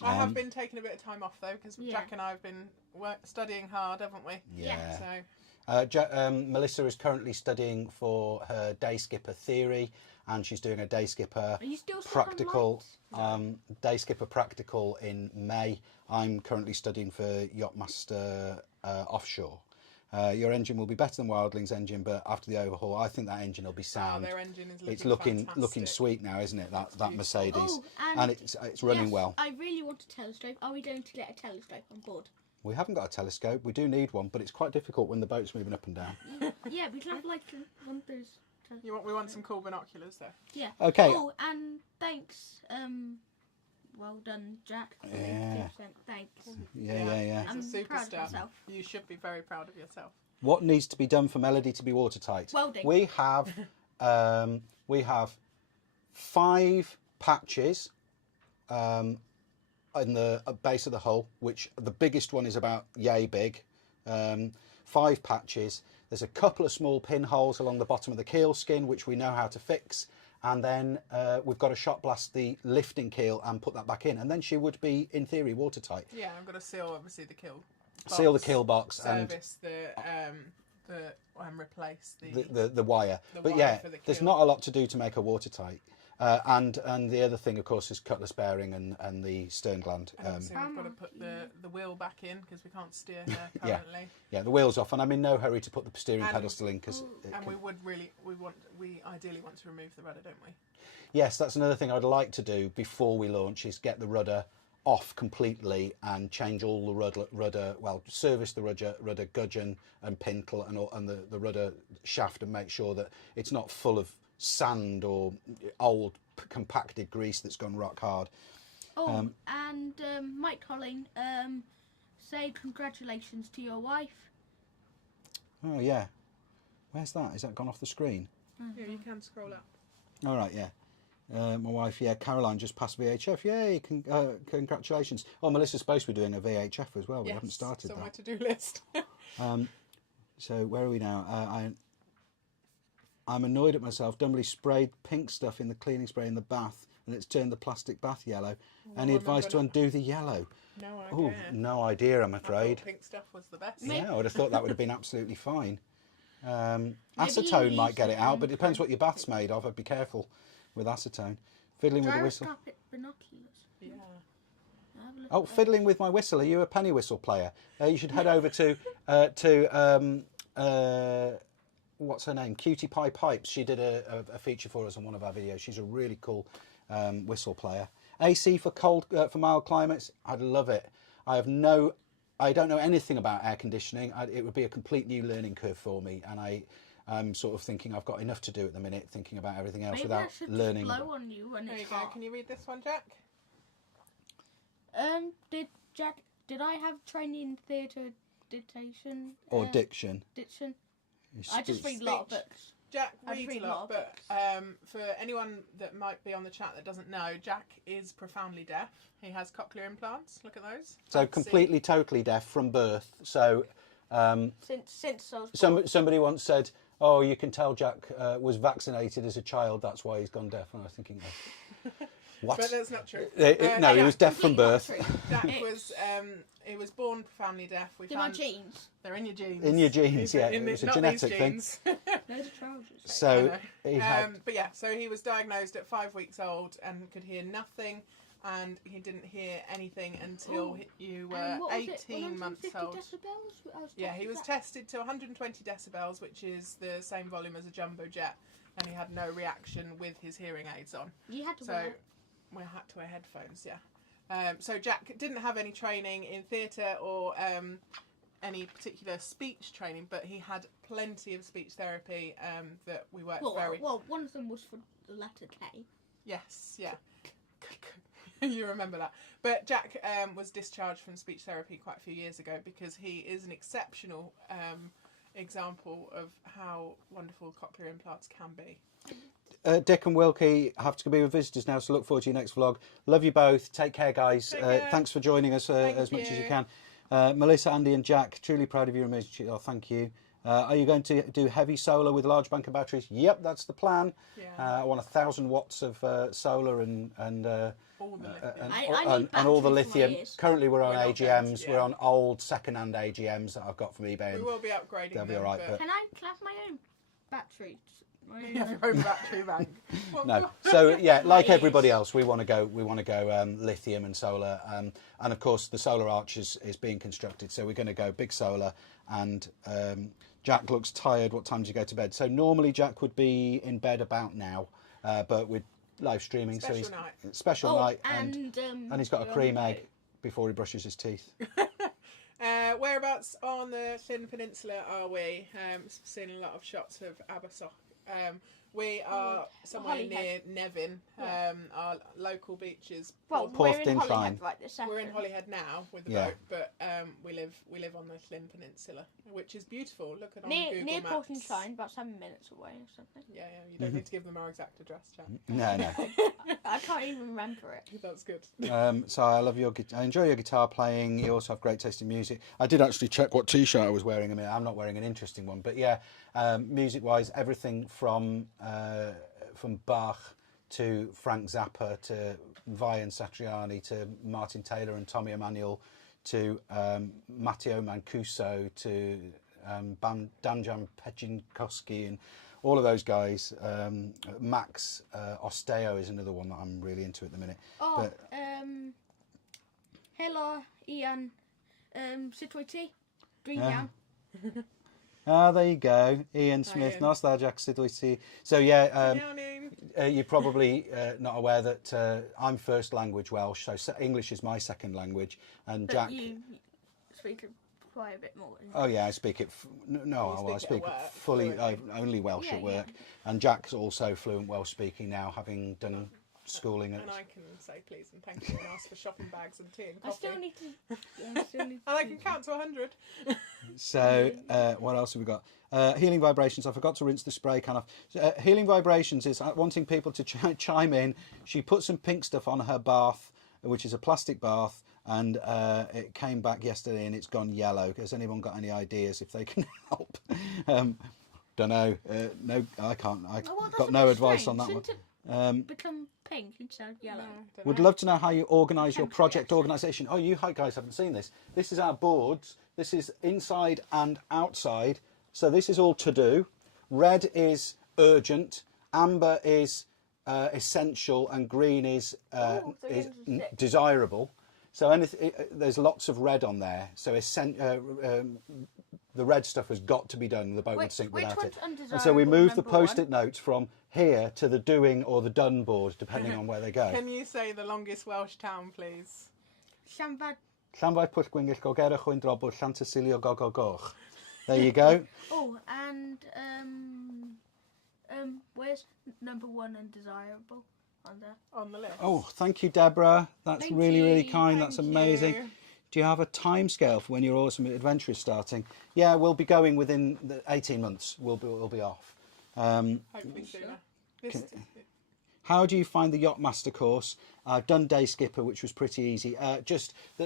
I have been taking a bit of time off though, because Yeah. Jack and I have been studying hard, haven't we? Yeah. So Melissa is currently studying for her day skipper theory, and she's doing a day skipper Are you still stuck on practical. Day skipper practical in May. I'm currently studying for Yacht-Master offshore. Your engine will be better than Wildling's engine, but after the overhaul, I think that engine will be sound. their engine is looking It's looking fantastic. sweet now, isn't it? That beautiful. Mercedes, Oh, and it's running yes, well. I really want a telescope. Are we going to get a telescope on board? We haven't got a telescope. We do need one, but it's quite difficult when the boat's moving up and down. Yeah, we'd have like one of those. We want some cool binoculars though. Yeah. Okay. Oh, and thanks. Well done, Jack. For Yeah. 82%. Thanks. Yeah. He's a I'm proud of superstar. myself. You should be very proud of yourself. What needs to be done for Melody to be watertight? Welding. We have 5 patches in the base of the hull, which the biggest one is about yay big. 5 patches. There's a couple of small pinholes along the bottom of the keel skin, which we know how to fix. and then we've got to shot blast the lifting keel and put that back in, and then she would be, in theory, watertight. Yeah, I've got to seal obviously the keel box, Seal the keel box service and replace the wire. But wire yeah, for the there's keel. not a lot to do to make her watertight. And the other thing, of course, is cutlass bearing and the stern gland. And obviously we've got to put the wheel back in because we can't steer her Yeah. currently. Yeah, the wheel's off, and I'm in no hurry to put the steering pedal still in because. And we ideally want to remove the rudder, don't we? Yes, that's another thing I'd like to do before we launch is get the rudder off completely and change all the rudder, well, service the rudder gudgeon and pintle and the rudder shaft, and make sure that it's not full of sand or old compacted grease that's gone rock hard. And Mike Colling say congratulations to your wife. Oh yeah, where's that? Is that gone off the screen? Yeah, you can scroll up. All right, yeah. My wife, yeah, Caroline just passed VHF. Yay, congratulations. Oh, Melissa's supposed to be doing a VHF as well. We haven't started on my that. to-do list. So where are we now? I'm annoyed at myself. Dumbly sprayed pink stuff in the cleaning spray in the bath, and it's turned the plastic bath yellow. Any advice to undo the yellow? No idea. Oh, no idea, I'm I afraid. thought pink stuff was the best. Yeah, I would have thought that would have been absolutely fine. Maybe Acetone you might use get it out, but it depends cream. what your bath's made of. I'd be careful with acetone. Fiddling with the whistle. Gyroscopic binoculars. Yeah. Have a look Oh, at that. fiddling with my whistle. Are you a penny whistle player? You should head over to what's her name? Cutie Pie Pipes. She did a feature for us on one of our videos. She's a really cool whistle player. AC for for mild climates. I'd love it. I don't know anything about air conditioning. It would be a complete new learning curve for me, and I'm sort of thinking I've got enough to do at the minute, thinking about everything else Maybe without I should learning. just blow on you when There you it's go. hot. Can you read this one, Jack? Did I have training in theatre dictation? Or diction. Diction. You I just speak- read a lot of books. Jack I reads read a lot, but for anyone that might be on the chat that doesn't know, Jack is profoundly deaf. He has cochlear implants. Look at those. So Can't see. completely, totally deaf from birth. So Since I was born. somebody once said, "Oh, you can tell Jack was vaccinated as a child. That's why he's gone deaf." And I was thinking, what? But that's not true. No, he yeah, was deaf from completely not birth. true. Jack was he was born profoundly deaf. We They're my found jeans. they're in your genes. In your genes, yeah. In It was a not genetic these thing. genes. Those are trousers. So I he know. had. But yeah, so he was diagnosed at 5 weeks old and could hear nothing, and he didn't hear anything until you were And what was it, 18 months 150 old. decibels? I was Yeah, he tested was that. tested to 120 decibels, which is the same volume as a jumbo jet, and he had no reaction with his hearing aids on. You had to So wear. we had to wear headphones, yeah. So Jack didn't have any training in theatre or any particular speech training, but he had plenty of speech therapy that we worked very... Well, one of them was for the letter K. Yes, yeah. You remember that. But Jack was discharged from speech therapy quite a few years ago because he is an exceptional example of how wonderful cochlear implants can be. Dick and Wilkie have to be with visitors now, so look forward to your next vlog. Love you both. Take care, guys. Take care. Thanks for joining us as much as you can. Melissa, Andy, and Jack, truly proud of you. Amazing. Oh, thank you. Are you going to do heavy solar with large bank of batteries? Yep, that's the plan. Yeah. I want 1,000 watts of solar and All the lithium. I need and all the batteries for my lithium. ears. Currently, we're on We're not AGMs. going to, We're yeah. on old second-hand AGMs that I've got from eBay. We And will be upgrading They'll be them, all right, but Can I have my own battery? you have your own battery bank. Well, no, so yeah, like Yes. everybody else, we want to go lithium and solar, and of course the solar arch is being constructed. So we're going to go big solar. And Jack looks tired. What time do you go to bed? So normally Jack would be in bed about now, but we're live streaming, so he's special night, and he's got a cream egg before he brushes his teeth. Whereabouts on the Llyn Peninsula are we? Seeing a lot of shots of Abersoch. We are somewhere Holyhead. near Nevin. Yeah. Our local beaches. Well, Porth we're in Incline. Holyhead right this second. We're in Holyhead now with the Yeah. boat, but we live on the Llyn Peninsula, which is beautiful. Look at on Near Google near Maps. Porth Incline, about 7 minutes away or something. Yeah, you don't need to give them our exact address, Jack. No. I can't even remember it. That's good. So I love I enjoy your guitar playing. You also have great taste in music. I did actually check what T-shirt I was wearing a minute. I'm not wearing an interesting one, but yeah, music-wise, everything from Bach to Frank Zappa, to Vian Satriani, to Martin Taylor and Tommy Emmanuel, to Matteo Mancuso, to Danjan Pechinkowski, and all of those guys. Max Osteo is another one that I'm really into at the minute. Oh, But hello, Ian. Situati. Green Yeah. Jam. there you go, Ian Smith, Ian. Nostalgic Sidlity. So yeah, Yeah, you're probably not aware that I'm first language Welsh, so English is my second language, and But Jack. you speak quite a bit more. Oh yeah, I speak it. I speak it speak at work fully fluently. only Welsh Yeah, at work, yeah. and Jack's also fluent Welsh speaking now, having done schooling at. And I can say please and thank you and ask for shopping bags and tea and I coffee. still need to. I still need And I can count to 100. So what else have we got? Healing vibrations. I forgot to rinse the spray can off. Healing vibrations is wanting people to chime in. She put some pink stuff on her bath, which is a plastic bath, and it came back yesterday and it's gone yellow. Has anyone got any ideas if they can help? Don't know. No, I can't. I've Oh, well, that's got a no bit advice on that strange. one. Shouldn't it become pink instead of yellow? Would love to know how you organise your Chemistry project accent. organisation. Oh, you guys haven't seen this. This is our boards. This is inside and outside. So this is all to do. Red is urgent. Amber is essential, and green is Oh, 306. desirable. So there's lots of red on there. So the red stuff has got to be done. The boat would sink Which without one's it. And so we undesirable, move the number one? post-it notes from here to the doing or the done board, depending on where they go. Can you say the longest Welsh town, please? Llanfad. Llanfair Pwll Gwyngyll Gogera Chwyn Drobl Llantysilio Goch. There you go. Oh, and where's number one undesirable on there? On the list. Oh, thank you, Deborah. That's Thank really you, kind. That's thank amazing. you. Do you have a time scale for when your awesome adventure is starting? Yeah, we'll be going within the 18 months. We'll be off. Hopefully sooner. This, How do you find the Yacht-Master course? I've done Day Skipper, which was pretty easy.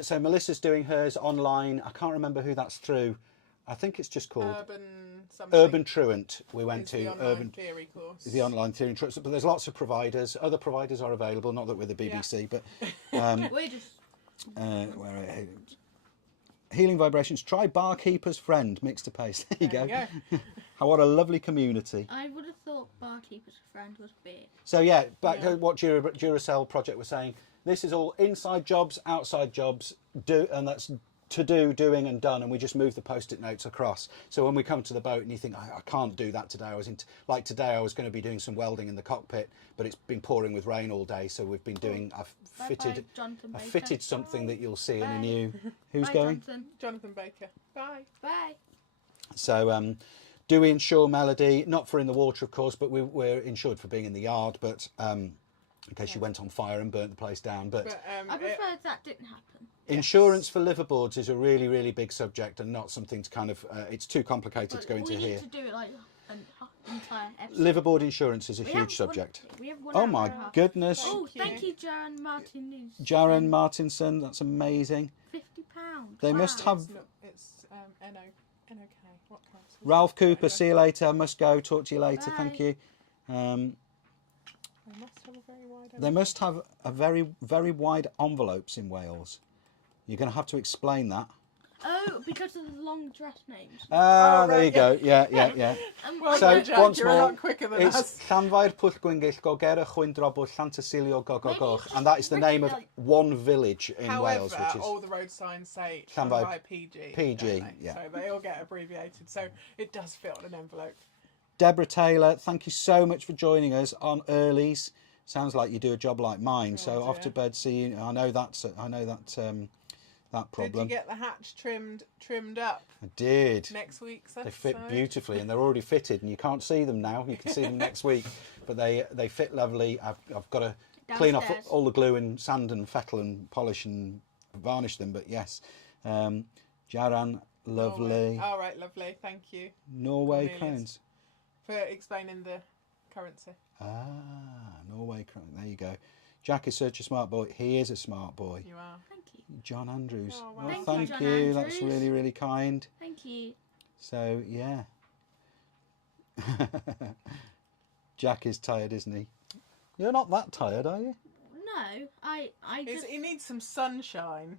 So Melissa's doing hers online. I can't remember who that's through. I think it's just called Urban Truant. We went is to the online Urban theory course. the online theory and truants, but there's lots of providers. Other providers are available. Not that we're the BBC, but We're just. Healing vibrations. Try Barkeeper's Friend mixed to paste. There you There go. you How what a lovely community. I would have thought Barkeeper's Friend was big. So yeah, back to what Duracell project was saying. This is all inside jobs, outside jobs, and that's to do, doing, and done. And we just move the post-it notes across. So when we come to the boat and you think, I can't do that today. Like today, I was going to be doing some welding in the cockpit, but it's been pouring with rain all day. So we've been doing. I've Jonathan Baker. fitted something that you'll see in a Bye. new. Who's Bye, going? Jonathan Baker. Bye. Bye. So do we insure Melody? Not for in the water, of course, but we're insured for being in the yard. But in case she went on fire and burnt the place down. But I prefer that didn't happen. insurance for liverboards is a really, really big subject and not something to kind of. It's too complicated to go into we here. need to do it like an entire episode. Liverboard insurance is a We huge have subject. We have one Oh hour my and a half. goodness. Oh, Thank thank you. you, Jaron Martin. Jaron Martinson, that's amazing. £50. They must have. It's NOK. What currency? Ralph Cooper, see you later. Must go. Talk to you later. Bye. Thank you. They must have a very wide. They must have a very, very wide envelopes in Wales. You're going to have to explain that. Oh, because of the long address names. Ah, there right, you go. Yeah. Well So done, Jack. once You're more, a lot quicker than it's us. Llanfair Pwll Gwyngyll Gogera Chwyn Drobl Llantysilio Goch, and that is the name of one village in However, Wales, which is all the road signs say Llanfair Llanfair PG. PG, don't they? yeah. So they all get abbreviated. So it does fit on an envelope. Deborah Taylor. Thank you so much for joining us on Earlies. Sounds like you do a job like mine. So off to bed. See you. I know that problem. Did you get the hatch trimmed up? I did. Next week's They episode. fit beautifully, and they're already fitted, and you can't see them now. You can see them next week, but they fit lovely. I've got to clean off Downstairs. all the glue and sand and fettle and polish and varnish them. But yes, Jaran, lovely. All right, lovely. Thank you Norway Cornelius. crowns. for explaining the currency. Norway crowns. There you go. Jack is such a smart boy. He is a smart boy. You are. Thank you. John Andrews. Oh, well, well, thank John you. That's Andrews. really, really kind. Thank you. So, yeah. Jack is tired, isn't he? You're not that tired, are you? No, I just. He needs some sunshine.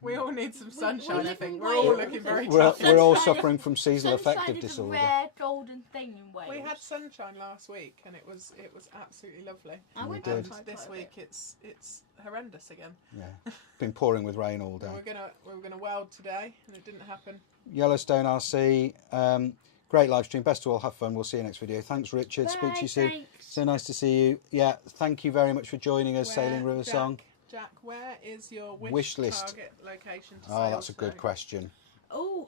We all need some sunshine, I think. living We're all way- looking very We're, tough. we're all Sunshine- suffering from seasonal Sunshine affective is a disorder. rare golden thing in Wales. We had sunshine last week, and it was absolutely lovely. I We went did. outside This quite a week bit. it's horrendous again. Yeah, been pouring with rain all day. We were gonna weld today, and it didn't happen. Yellowstone RC, great live stream. Best of all, have fun. We'll see you next video. Thanks, Richard. Speak to you soon. Thanks. So nice to see you. Yeah, thank you very much for joining us, Where- Sailing River Song. Jack, where is your Wish list. target location to Oh, sail that's a good to? question. Oh,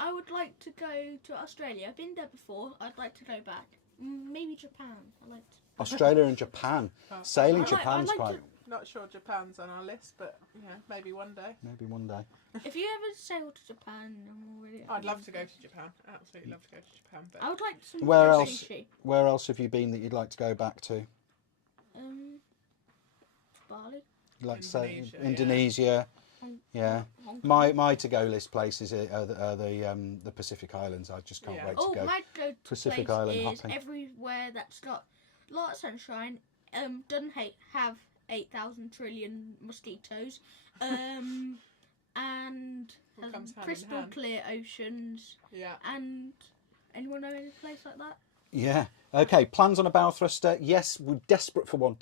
I would like to go to Australia. I've been there before. I'd like to go back. Maybe Japan. I like to. Australia and Japan. Sailing I like- Japan's I like quite. to- Not sure Japan's on our list, but maybe one day. Maybe one day. If you ever sail to Japan, I'm already. I'd love to go to Japan. Absolutely love to go to Japan. But I would like some Where good else? sushi. Where else have you been that you'd like to go back to? Bali. You'd like to say Indonesia, yeah. Indonesia. Yeah. Hong Kong. My to-go list places are the Pacific Islands. I just can't Yeah. wait to Oh, go. my go-to Pacific place Island is hopping. everywhere that's got a lot of sunshine. Doesn't have 8,000 trillion mosquitoes. And What comes hand in crystal hand. clear oceans. yeah, And anyone know any place like that? Yeah. Okay. Plans on a bow thruster? Yes, we're desperate for one,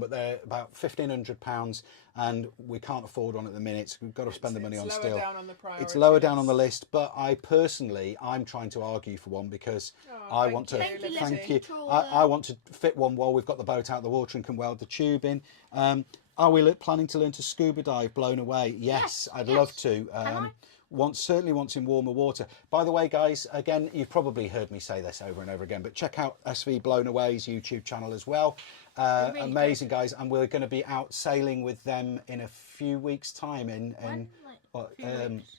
but they're about £1,500, and we can't afford one at the minute. So we've got to spend the money on lower steel. down on the priority It's lower down on the list. list, but I'm trying to argue for one because Oh, I thank want to you, Thank you, Liberty. thank you. Liberty. I want to fit one while we've got the boat out of the water and can weld the tube in. Are we planning to learn to scuba dive? Blown away. Yes, I'd yes. love to. I? Certainly once in warmer water. By the way, guys, again, you've probably heard me say this over and over again, but check out SV Blown Away's YouTube channel as well. really Amazing guys, and we're going to be out sailing with them in a few weeks' time. In When? what, Few weeks.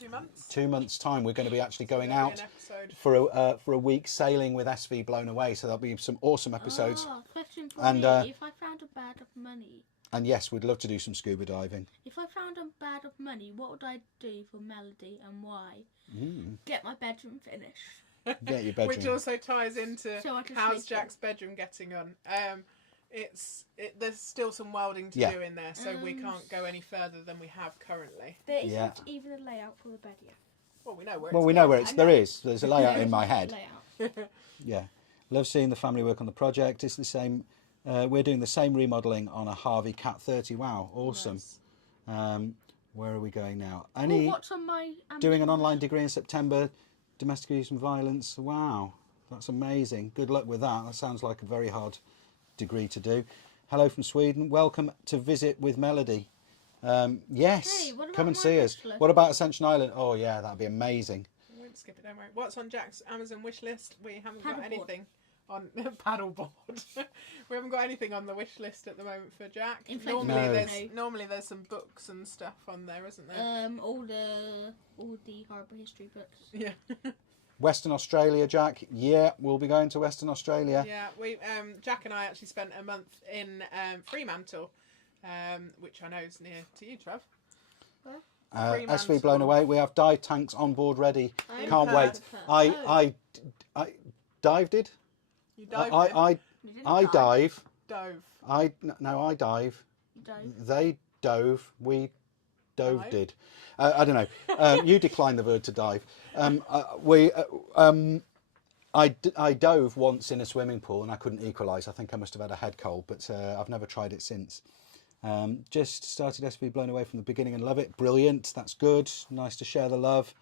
2 months. 2 months' time, we're going to be actually going There'll be out an episode. for a week sailing with SV Blown Away. So there'll be some awesome episodes. Question for And, me. If I found a bag of money, And yes, we'd love to do some scuba diving. if I found a bag of money, what would I do for Melody and why? Get my bedroom finished. Get your bedroom. Which also ties into So I can how's sleep in. Jack's bedroom getting on. There's still some welding to Yeah. do in there, so we can't go any further than we have currently. There isn't Yeah. even a layout for the bed yet. Well, we know where. Well, it's we know going. where it's. I There know. is. There's a layout in my There head. isn't a layout. Yeah, love seeing the family work on the project. It's the same. We're doing the same remodelling on a Harvey Cat 30. Wow, awesome. Nice. Where are we going now? Oh, Any what's on my doing an online degree in September, domestic abuse and violence. Wow, that's amazing. Good luck with that. That sounds like a very hard degree to do. Hello from Sweden. Welcome to visit with Melody. Yes, Hey, what come about and my see us. wish list? What about Ascension Island? Oh yeah, that'd be amazing. We won't skip it, don't worry. What's on Jack's Amazon wish list? We haven't got Paddleboard. anything on paddleboard. We haven't got anything on the wish list at the moment for Jack. Inflatable Normally, No. normally there's some books and stuff on there, isn't there? all the horrible history books. Yeah. Western Australia, Jack. Yeah, we'll be going to Western Australia. Yeah, we Jack and I actually spent a month in Fremantle, which I know is near to you, Trev. SV Blown Away. We have dive tanks on board ready. Oh, Can't wait. I dived it. You dived I You dive. dove. I dive. didn't. They dove. We dove Dive? did. I don't know. You declined the word to dive. I dove once in a swimming pool and I couldn't equalise. I think I must have had a head cold, but I've never tried it since. Just started SV Blown Away from the beginning and love it. Brilliant. That's good. Nice to share the love.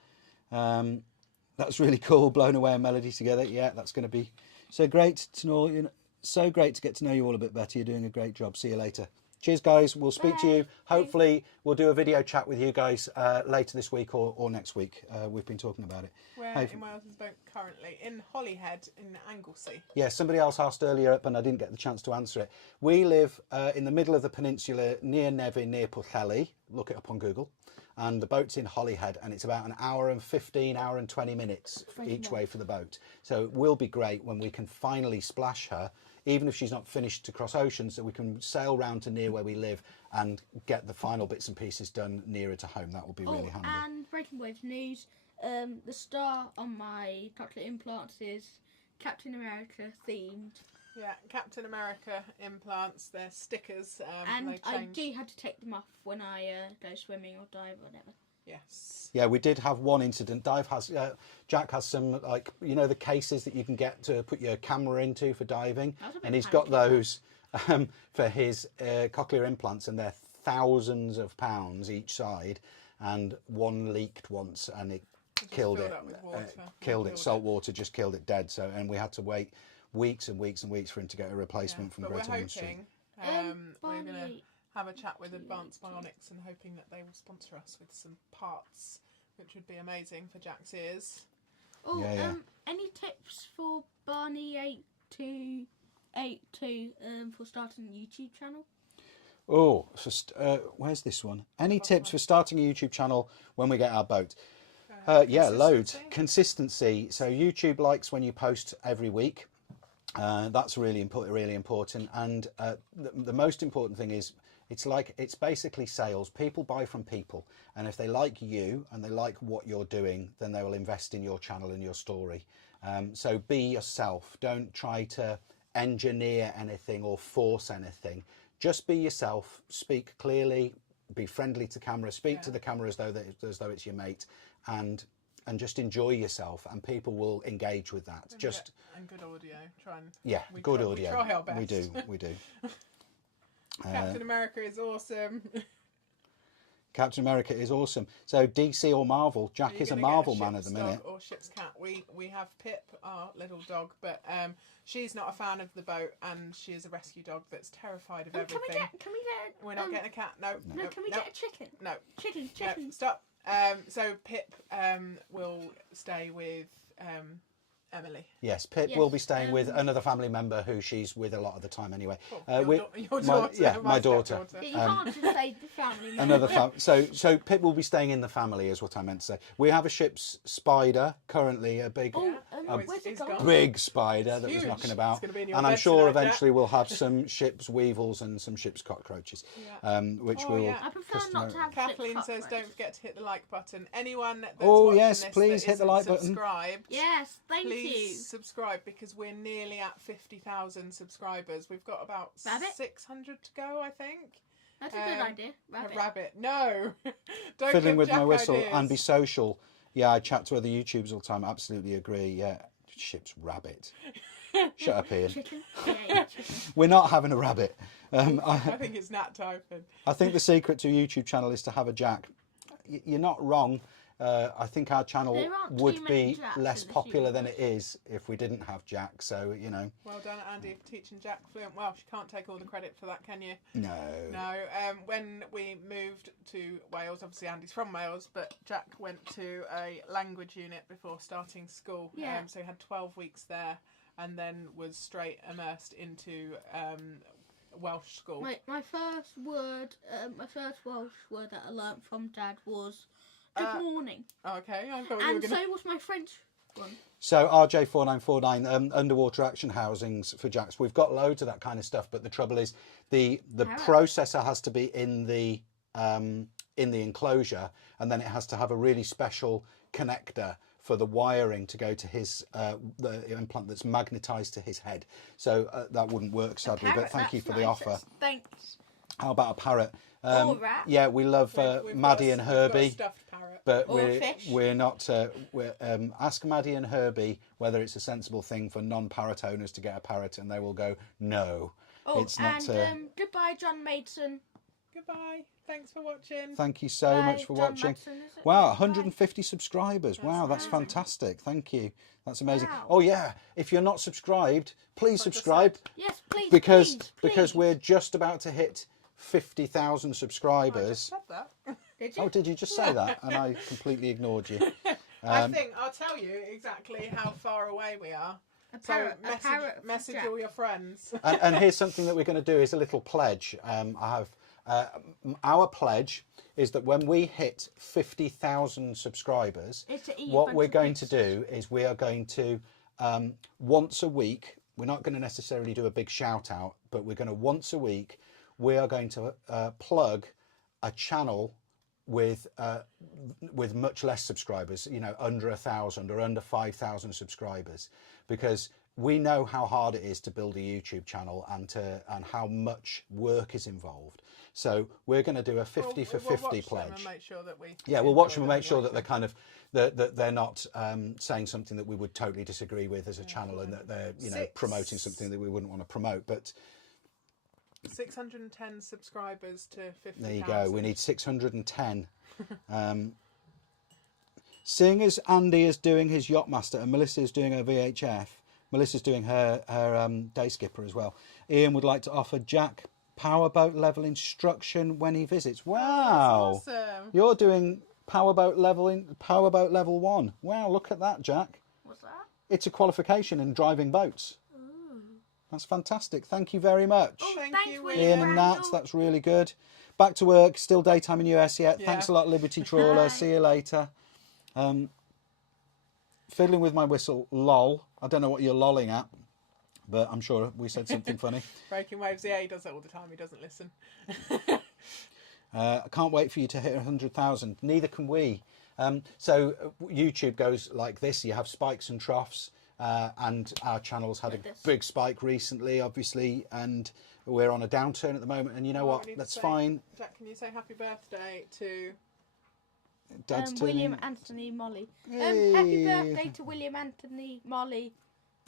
That's really cool. Blown Away and Melody together. Yeah, that's going to be so great to know. You know, so great to get to know you all a bit better. You're doing a great job. See you later. Cheers, guys. We'll speak to you. Hopefully, we'll do a video chat with you guys later this week or next week. We've been talking about it. Where in Wales is the boat currently? In Holyhead in Anglesey. Yeah, somebody else asked earlier, and I didn't get the chance to answer it. We live in the middle of the peninsula near Nevin, near Pwllheli. Look it up on Google. And the boat's in Holyhead, and it's about an hour and 15, hour and 20 minutes each way for the boat. So it will be great when we can finally splash her, even if she's not finished to cross oceans, so we can sail round to near where we live and get the final bits and pieces done nearer to home. That will be really handy. And breaking waves news. The star on my chocolate implants is Captain America themed. Yeah, Captain America implants, they're stickers. And they I change. do have to take them off when I go swimming or dive or whatever. Yes. Yeah, we did have one incident. Jack has some, like, you know, the cases that you can get to put your camera into for diving, I was a bit and he's got panicky. those for his cochlear implants, and they're thousands of pounds each side, and one leaked once, and it killed filled it. up with water. Killed it. Killed Salt it. water just killed it dead. So, and we had to wait weeks and weeks and weeks for him to get a replacement from But we're Great Street. hoping we're going to Barney, have a chat with Advanced Bionics and hoping that they will sponsor us with some parts, which would be amazing for Jack's ears. oh, Yeah. any tips for Barney 8282 for starting a YouTube channel? Oh, where's this one? Any tips for starting a YouTube channel when we get our boat? Yeah, loads. Consistency. So YouTube likes when you post every week. That's really important. And the most important thing is it's basically sales. People buy from people, and if they like you and they like what you're doing, then they will invest in your channel and your story. So be yourself. Don't try to engineer anything or force anything. Just be yourself. Speak clearly. Be friendly to camera. Speak to the camera as though it's your mate, and just enjoy yourself, and people will engage with that. And good audio. Try and Good try, audio. We try our best. We do. Captain America is awesome. Captain America is awesome. So DC or Marvel? Jack is a Marvel man at the minute. Or Ship's cat. We have Pip, our little dog, but she's not a fan of the boat, and she is a rescue dog that's terrified of everything. Can we get? We're not getting a cat. No. No, can we get a chicken? No. Chicken. No, stop. So Pip will stay with Emily. Yes, Pip will be staying with another family member who she's with a lot of the time anyway. Your daughter. My daughter. Yeah, you can't just say the family member. Another so Pip will be staying in the family, is what I meant to say. We have a ship's spider currently, a big Where's it gone? big spider that was huge. knocking about, It's gonna be in your and I'm bed sure tonight, eventually we'll have some ship's weevils and some ship's cockroaches, which will. yeah. I prefer not to have Kathleen shit says, "Don't forget to hit the like button." Anyone that's Oh, watching yes, this please that hit the isn't like button. Subscribed. Yes, thank Please you. subscribe, because we're nearly at 50,000 subscribers. We've got about Rabbit? 600 to go, I think. That's a good idea. A rabbit. No. Don't Fiddling give with Jack my whistle ideas. and be social. Yeah, I chat to other YouTubers all the time. Absolutely agree. Yeah, ship's rabbit. Shut up, Ian. Chicken. Yeah, chicken. We're not having a rabbit. I think it's Nat typing. I think the secret to a YouTube channel is to have a Jack. You're not wrong. I think our channel There aren't too would many be Jacks less in this popular than universe. it is if we didn't have Jack. So, you know. Well done, Andy, for teaching Jack fluent Welsh. You can't take all the credit for that, can you? No. No. When we moved to Wales, obviously Andy's from Wales, but Jack went to a language unit before starting school. Yeah. So he had 12 weeks there, and then was straight immersed into Welsh school. My first Welsh word that I learnt from Dad was good morning. Okay, I thought you were And going to... so was my French one. So RJ4949, underwater action housings for Jacks. We've got loads of that kind of stuff, but the trouble is the processor has to be in the enclosure, and then it has to have a really special connector for the wiring to go to his the implant that's magnetized to his head. So that wouldn't work, sadly. But thank you for the offer. Thanks. How about a parrot? Or a rat. Yeah, we love We've Maddie got and we've got a Herbie. stuffed parrot. But Or a fish. we're not. Ask Maddie and Herbie whether it's a sensible thing for non-parrot owners to get a parrot, and they will go, no. Oh, It's not. and goodbye, John Maidson. Goodbye. Thanks for watching. Thank you so Bye, much for John watching. Madsen, is it? Wow, Bye. 150 subscribers. Wow, that's amazing. fantastic. Thank you. That's amazing. Wow. Oh yeah, if you're not subscribed, please subscribe Yes, please. because please. we're just about to hit 50,000 I just subscribers. said that. Did you? Oh, did you just say that? And I completely ignored you. I think I'll tell you exactly how far away we are. A parrot, So a parrot for message Jack. all your friends. And here's something that we're going to do is a little pledge. Our pledge is that when we hit 50,000 subscribers, Is to eat a what bunch we're of going to pigs. do is we are going to once a week. We're not going to necessarily do a big shout out, but we're going to once a week. We are going to plug a channel with much less subscribers, you know, under 1,000 or under 5,000 subscribers, because we know how hard it is to build a YouTube channel and how much work is involved. So we're going to do a 50 for 50 pledge. And make sure that we'll watch them and make sure that they're kind of that they're not saying something that we would totally disagree with as a channel, and that they're promoting something that we wouldn't want to promote. But 610 subscribers to 50,000. there you go. We need 610. Seeing as Andy is doing his Yacht-Master and Melissa is doing her VHF, Melissa's doing her day skipper as well. Ian would like to offer Jack powerboat level instruction when he visits. Wow, that's awesome. You're doing powerboat level 1. Wow, look at that, Jack. What's that? It's a qualification in driving boats. Ooh. That's fantastic. Thank you very much. Oh, thanks, you, Ian and Nat, that's really good. Back to work, still daytime in US yet. Yeah. Thanks a lot, Liberty Trawler. See you later. Fiddling with my whistle, lol. I don't know what you're lolling at, but I'm sure we said something funny. Breaking waves, yeah, he does that all the time. He doesn't listen. I can't wait for you to hit 100,000. Neither can we. So YouTube goes like this. You have spikes and troughs, and our channel's had a big spike recently, obviously, and we're on a downturn at the moment. And you know what? That's fine. Jack, can you say happy birthday to... Dad's William Anthony Molly. Hey. Happy birthday to William Anthony Molly.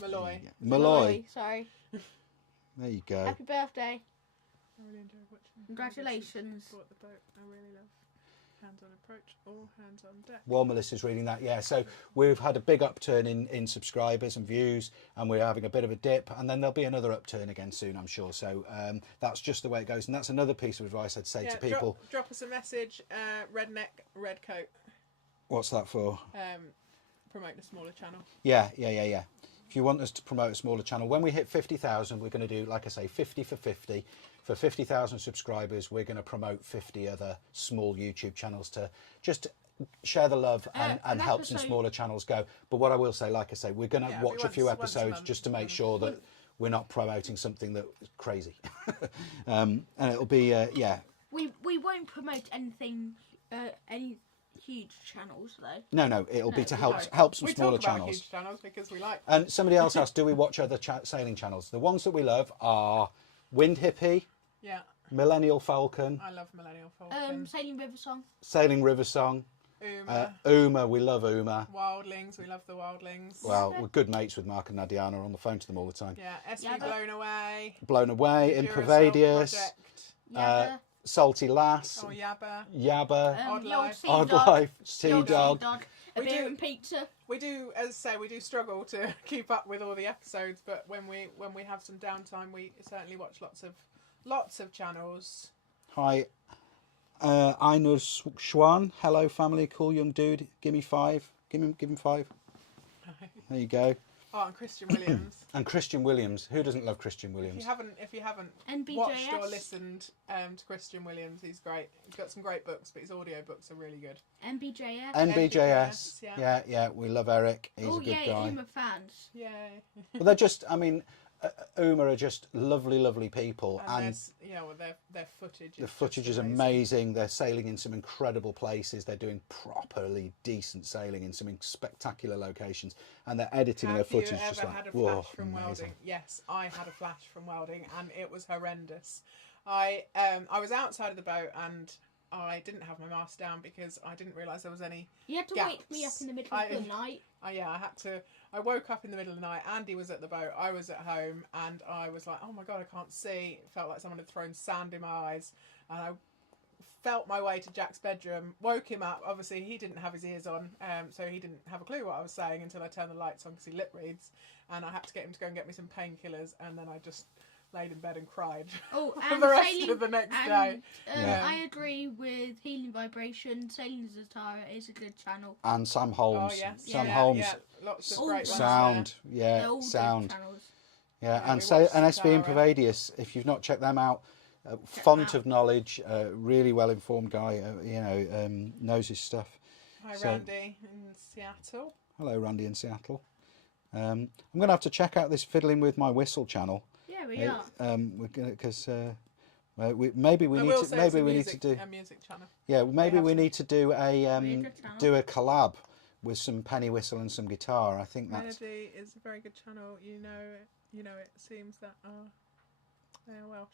Malloy. Malloy. Sorry. There you go. Happy birthday. I really enjoyed watching. Congratulations. Bought the boat. I really love hands-on approach or hands-on deck. While Melissa's reading that, yeah. So we've had a big upturn in subscribers and views, and we're having a bit of a dip, and then there'll be another upturn again soon, I'm sure. So that's just the way it goes, and that's another piece of advice I'd say to people. Drop us a message. Redneck, red coat. What's that for? Promote a smaller channel. Yeah. If you want us to promote a smaller channel, when we hit 50,000, we're going to do, like I say, 50 for 50. For 50,000 subscribers, we're going to promote 50 other small YouTube channels to just share the love and help some smaller channels go. But what I will say, like I say, we're going to watch a few episodes just to make sure that we're not promoting something that's crazy. And it'll be, We won't promote anything, any huge channels though. No, it'll be to help some smaller channels. Huge channels because we like. And somebody else asked, do we watch other sailing channels? The ones that we love are Wind Hippie. Yeah. Millennial Falcon. I love Millennial Falcon. Sailing River Song. Sailing River Song. Uma, we love Uma. Wildlings, we love the Wildlings. Well, we're good mates with Mark and Nadiana, on the phone to them all the time. Yeah, SV Blown Away. Blown Away, Impervadius. Salty Lass. Oh, Yabba. Yabba. Odd Life. Sea Dog. A beer and pizza. We do, as I say, we do struggle to keep up with all the episodes, but when we have some downtime, we certainly watch lots of channels. Hi, Ainur Schwan. Hello, family. Cool young dude. Give me 5. Give him 5. There you go. Oh, and Christian Williams. And Christian Williams. Who doesn't love Christian Williams? If you haven't NBJS. watched or listened to Christian Williams, he's great. He's got some great books, but his audio books are really good. NBJS. Yeah. We love Eric. He's a good guy. Uma fans. Yeah. Well, they're just. I mean, Uma are just lovely people, and their footage. The footage is amazing. They're sailing in some incredible places. They're doing properly decent sailing in some spectacular locations, and they're editing their footage just like, had a flash from welding? Yes, I had a flash from welding, and it was horrendous. I was outside of the boat and I didn't have my mask down because I didn't realise there was any. You had to wake me up in the middle of the night. I had to. I woke up in the middle of the night. Andy was at the boat. I was at home, and I was like, "Oh my god, I can't see." It felt like someone had thrown sand in my eyes, and I felt my way to Jack's bedroom. Woke him up. Obviously, he didn't have his ears on, so he didn't have a clue what I was saying until I turned the lights on because he lip reads, and I had to get him to go and get me some painkillers, and then I just laid in bed and cried for the rest of the next day. I agree with Healing Vibration. Sailing Zatara is a good channel. And Sam Holmes. Oh, yes. Sam Holmes. Yeah. Lots of great sound. ones Yeah, sound. Yeah, and SV Impervadius. If you've not checked them out, font of knowledge, really well informed guy. Knows his stuff. Hi, Randy in Seattle. Hello, Randy in Seattle. I'm going to have to check out this Fiddling with My Whistle channel. Yeah, we are. We're gonna because maybe we need to do a music channel. Yeah, maybe we need to do a collab with some penny whistle and some guitar. I think that's... Wedneday is a very good channel. You know it seems that they are Welsh.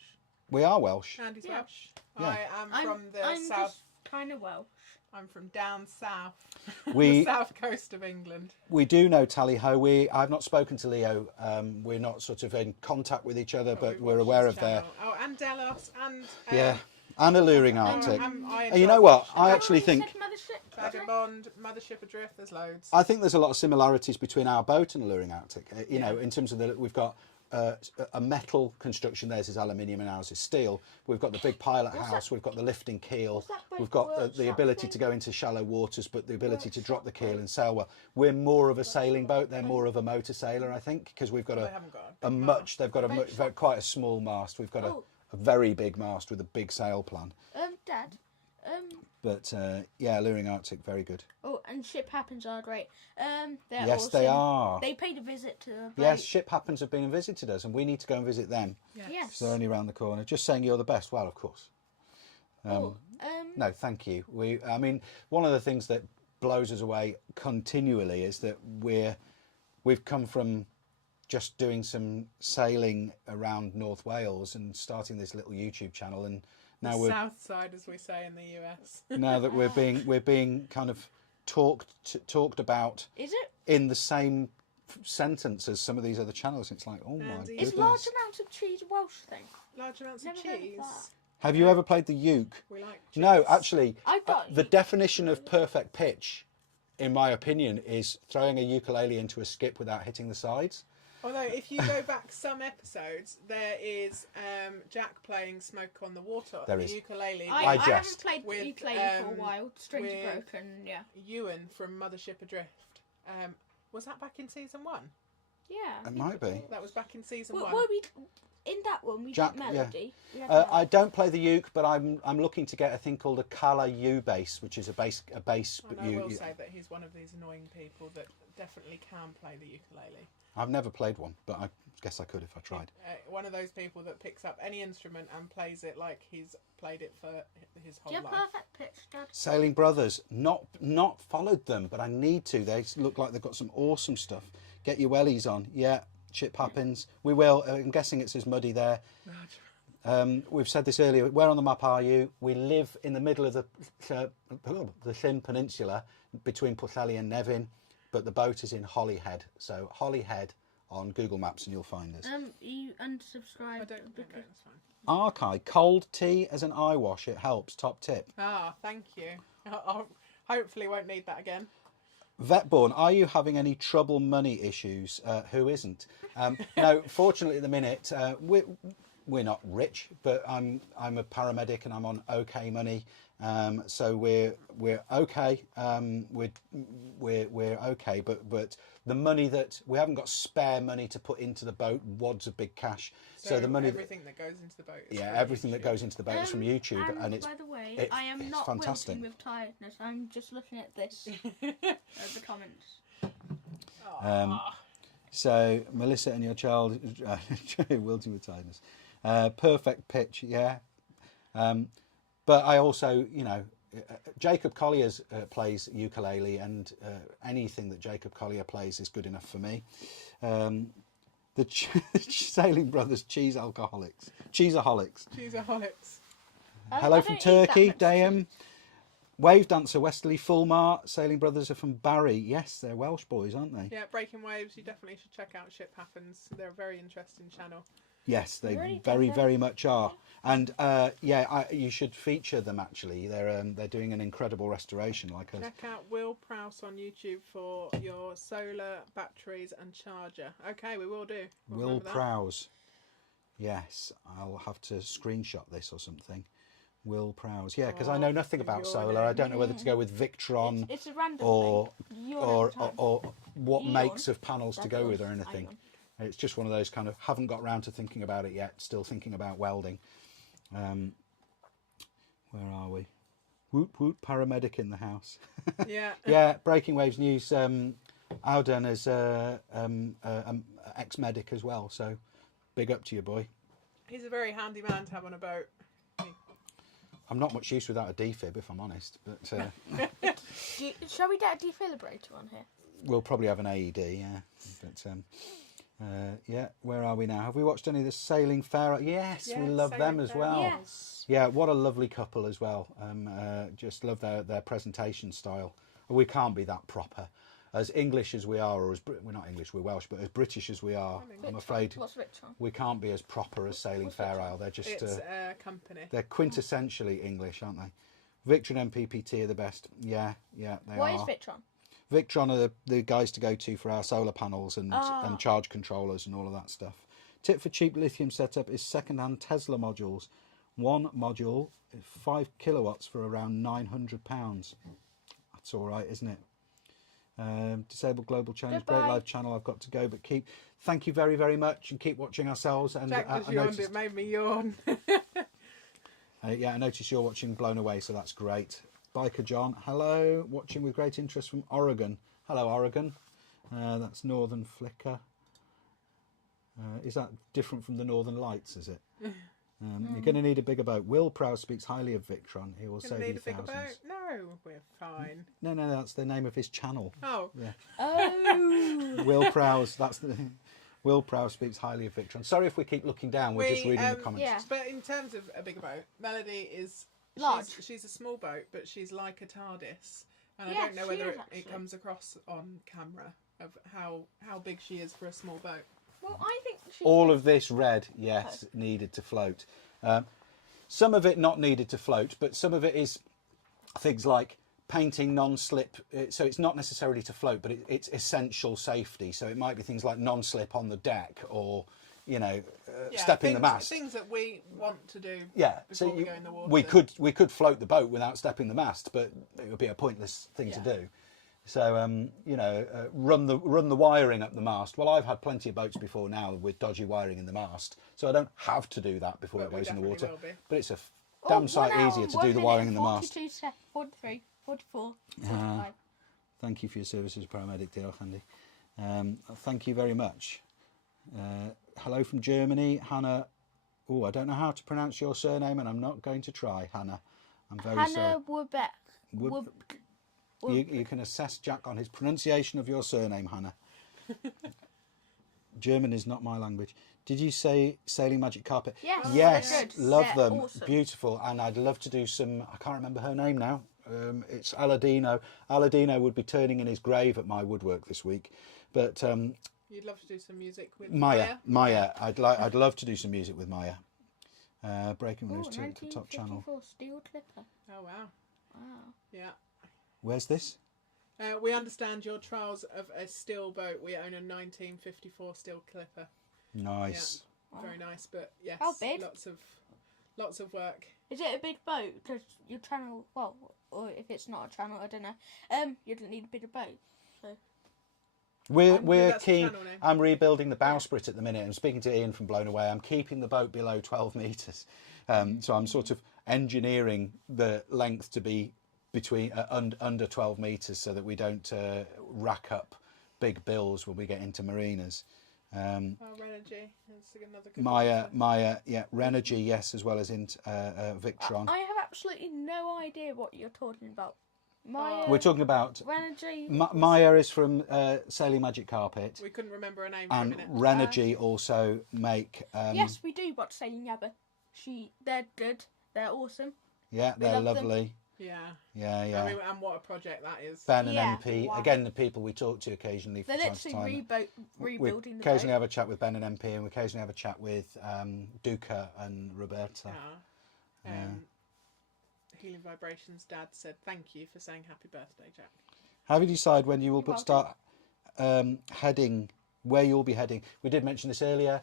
We are Welsh. Andy's Yeah. Welsh. Yeah. I am from the I'm south. just kind of Welsh. I'm from down south, We- the south coast of England. We do know Tally Ho. I've not spoken to Leo. We're not sort of in contact with each other, but we've we're watched aware his of their... channel. Oh, and Delos and Yeah, and Alluring Arctic. I And you know what? enjoy I actually think... Vagabond, Mothership Adrift. There's loads. I think there's a lot of similarities between our boat and Alluring Arctic. You know, in terms of we've got a metal construction. Theirs is aluminium and ours is steel. We've got the big pilot house. We've got the lifting keel. We've got the ability to go into shallow waters, but the ability to drop the keel and sail well. We're more of a sailing boat. They're more of a motor sailor, I think, because we've got they've got quite a small mast. We've got a very big mast with a big sail plan. Dad. But yeah, Alluring Arctic, very good. Oh, and Ship Happens are great. They're Yes, awesome. they are. They paid a visit to the boat. Yes, Ship Happens have been and visited us, and we need to go and visit them. Yes. So they're only around the corner. Just saying you're the best. Well, of course. No, thank you. I mean, one of the things that blows us away continually is that we've come from just doing some sailing around North Wales and starting this little YouTube channel, and now we're South side, as we say in the US. now that we're being kind of talked about Is it? in the same sentence as some of these other channels. It's like, oh my Andy. goodness. Is large amounts of cheese a Welsh thing? Large amounts Never of heard of cheese. that. Have you ever played the uke? We like cheese. No, actually, I've got the definition of perfect pitch, in my opinion, is throwing a ukulele into a skip without hitting the sides. Although, if you go back some episodes, there is Jack playing Smoke on the Water, There the is. ukulele. I jest. haven't played With, ukulele for a while. Strings with- broken, yeah. Ewan from Mothership Adrift. Was that back in season 1? Yeah. I It think might be. That was back in season Well, 1. well, in that one, we Jack- did melody. We had I melody. don't play the uke, but I'm looking to get a thing called a Kala U bass, which is a bass. And I will say that he's one of these annoying people that definitely can play the ukulele. I've never played one, but I guess I could if I tried. One of those people that picks up any instrument and plays it like he's played it for his whole Do you have life. perfect pitch, Dad? Sailing Brothers, not followed them, but I need to. They look like they've got some awesome stuff. Get your wellies on, yeah. Ship Happens. We will. I'm guessing it's as muddy there. We've said this earlier. Where on the map are you? We live in the middle of the Llyn Peninsula between Pwllheli and Nevin, but the boat is in Holyhead. So Holyhead on Google Maps and you'll find us. You unsubscribed. I don't know, because it's fine. Archive, cold tea as an eye wash. It helps. Top tip. Ah, thank you. I hopefully won't need that again. Vetborn, are you having any trouble money issues? Who isn't? No, fortunately at the minute, we're not rich, but I'm a paramedic and I'm on okay money. So we're okay. We're okay, but the money that we haven't got spare money to put into the boat, wads of big cash. So the money, everything that goes into the boat. Is from everything that YouTube. goes into the boat is from YouTube, and it's by the way, I am it's not fantastic. wilting with tiredness. I'm just looking at this. The comments. So Melissa and your child wilting with tiredness. Perfect pitch, yeah. But I also, Jacob Collier plays ukulele, and anything that Jacob Collier plays is good enough for me. The Sailing Brothers Cheeseaholics. Cheeseaholics. Hello from Turkey, Dayam. Wave Dancer, Westerly Fulmar. Sailing Brothers are from Barry. Yes, they're Welsh boys, aren't they? Yeah, Breaking Waves. You definitely should check out Ship Happens. They're a very interesting channel. Yes, they Really very, different. very much are. And you should feature them. Actually, they're doing an incredible restoration. Like us. Check out Will Prowse on YouTube for your solar batteries and charger. Okay, we will do. We'll Will remember that. Prowse. Yes, I'll have to screenshot this or something. Will Prowse. Yeah, because I know nothing about your solar. I don't know whether to go with Victron It's a random or thing. Yawn or, at the time. or what Yawn. makes of panels to That's go with or us. anything. I yawn. It's just one of those kind of haven't got round to thinking about it yet. Still thinking about welding. Where are we? Whoop whoop! Paramedic in the house. Yeah. Yeah, Breaking Waves News. Auden is ex-medic as well, so big up to you, boy. He's a very handy man to have on a boat. I'm not much use without a defib, if I'm honest. But Shall we get a defibrillator on here? we'll probably have an AED, yeah. But yeah, where are we now? Have we watched any of the Sailing Fair? Yes, we love them Sailing as Fair well. Yes. Yeah, what a lovely couple as well. Just love their presentation style. We can't be that proper. As English as we are, or we're not English, we're Welsh, but as British as we are, I'm afraid What's Victron? we can't be as proper as Sailing Fair Isle. They're just It's a company. they're quintessentially English, aren't they? Victron and PPT are the best. Yeah, they What are. is Victron? Victron are the guys to go to for our solar panels and charge controllers and all of that stuff. Tip for cheap lithium setup is second-hand Tesla modules. One module, 5 kilowatts for around £900. That's all right, isn't it? Disabled Global Change, great live channel. I've got to go, but thank you very, very much, and keep watching ourselves. And Jack just yawned, it made me yawn. yeah, I noticed you're watching Blown Away, so that's great. Biker John, hello, watching with great interest from Oregon. Hello, Oregon. That's Northern Flicker. Is that different from the Northern Lights, is it? You're going to need a bigger boat. Will Prowse speaks highly of Victron. He will save you thousands. No, we're fine. No, that's the name of his channel. Oh. Yeah. Oh. Will Prowse, that's the... Will Prowse speaks highly of Victron. Sorry if we keep looking down, we're just reading the comments. Yeah. But in terms of a bigger boat, Melody is... Large. She's a small boat, but she's like a TARDIS. And I Yeah, don't know she whether is, it actually. comes across on camera of how big she is for a small boat. Well, I think she's All of this red, yes, needed to float. Some of it not needed to float, but some of it is things like painting non-slip. So it's not necessarily to float, but it's essential safety. So it might be things like non-slip on the deck, or stepping the mast. Things that we want to do. Yeah, before we go in the water. we could float the boat without stepping the mast, but it would be a pointless thing to do. So run the wiring up the mast. Well, I've had plenty of boats before now with dodgy wiring in the mast, so I don't have to do that before it goes in the water. Will be. But it's a damn sight easier to do the wiring in the mast. 42, 43, 44, 45. Thank you for your services, paramedic Dale Handy. Thank you very much. Hello from Germany, Hannah. Oh, I don't know how to pronounce your surname, and I'm not going to try, Hannah. I'm very sorry. Hannah Warbeck. You can assess Jack on his pronunciation of your surname, Hannah. German is not my language. Did you say Sailing Magic Carpet? Yes. Yes, Good. love Yeah, them. awesome. Beautiful. And I'd love to do some, I can't remember her name now. It's Aladino. Aladino would be turning in his grave at my woodwork this week. But You'd love to do some music with Maya. I'd love to do some music with Maya. Breaking news to the top channel. 1954 steel clipper. Oh, wow. Wow. Yeah. Where's this? We understand your trials of a steel boat. We own a 1954 steel clipper. Nice. Wow. Very nice, but yes, How big? Lots of work. Is it a big boat? Because your channel, well, or if it's not a channel, I don't know. You don't need a bigger boat. So. We're that's the keen. channel name. I'm rebuilding the bowsprit at the minute. I'm speaking to Ian from Blown Away. I'm keeping the boat below 12 metres. So I'm sort of engineering the length to be between under 12 metres so that we don't rack up big bills when we get into marinas. Renergy. That's another good Maya, yeah, Renergy, yes, as well as in Victron. I have absolutely no idea what you're talking about. Maya. We're talking about Renergy. Maya is from Sailing Magic Carpet, We couldn't remember her name for a and minute. Renergy also make. Yes, we do watch Sailing Yabba. They're good. They're awesome. Yeah, we they're love them. lovely. Yeah. Yeah. I mean, and what a project that is. Ben and Yeah, MP, wow. again, the people we talk to occasionally from They're time to literally time. We rebuilding the occasionally boat. have a chat with Ben and MP, and we occasionally have a chat with Duca and Roberta. Healing Vibrations' dad said thank you for saying happy birthday, Jack. How do you decide when you will You're start heading, where you'll be heading? We did mention this earlier.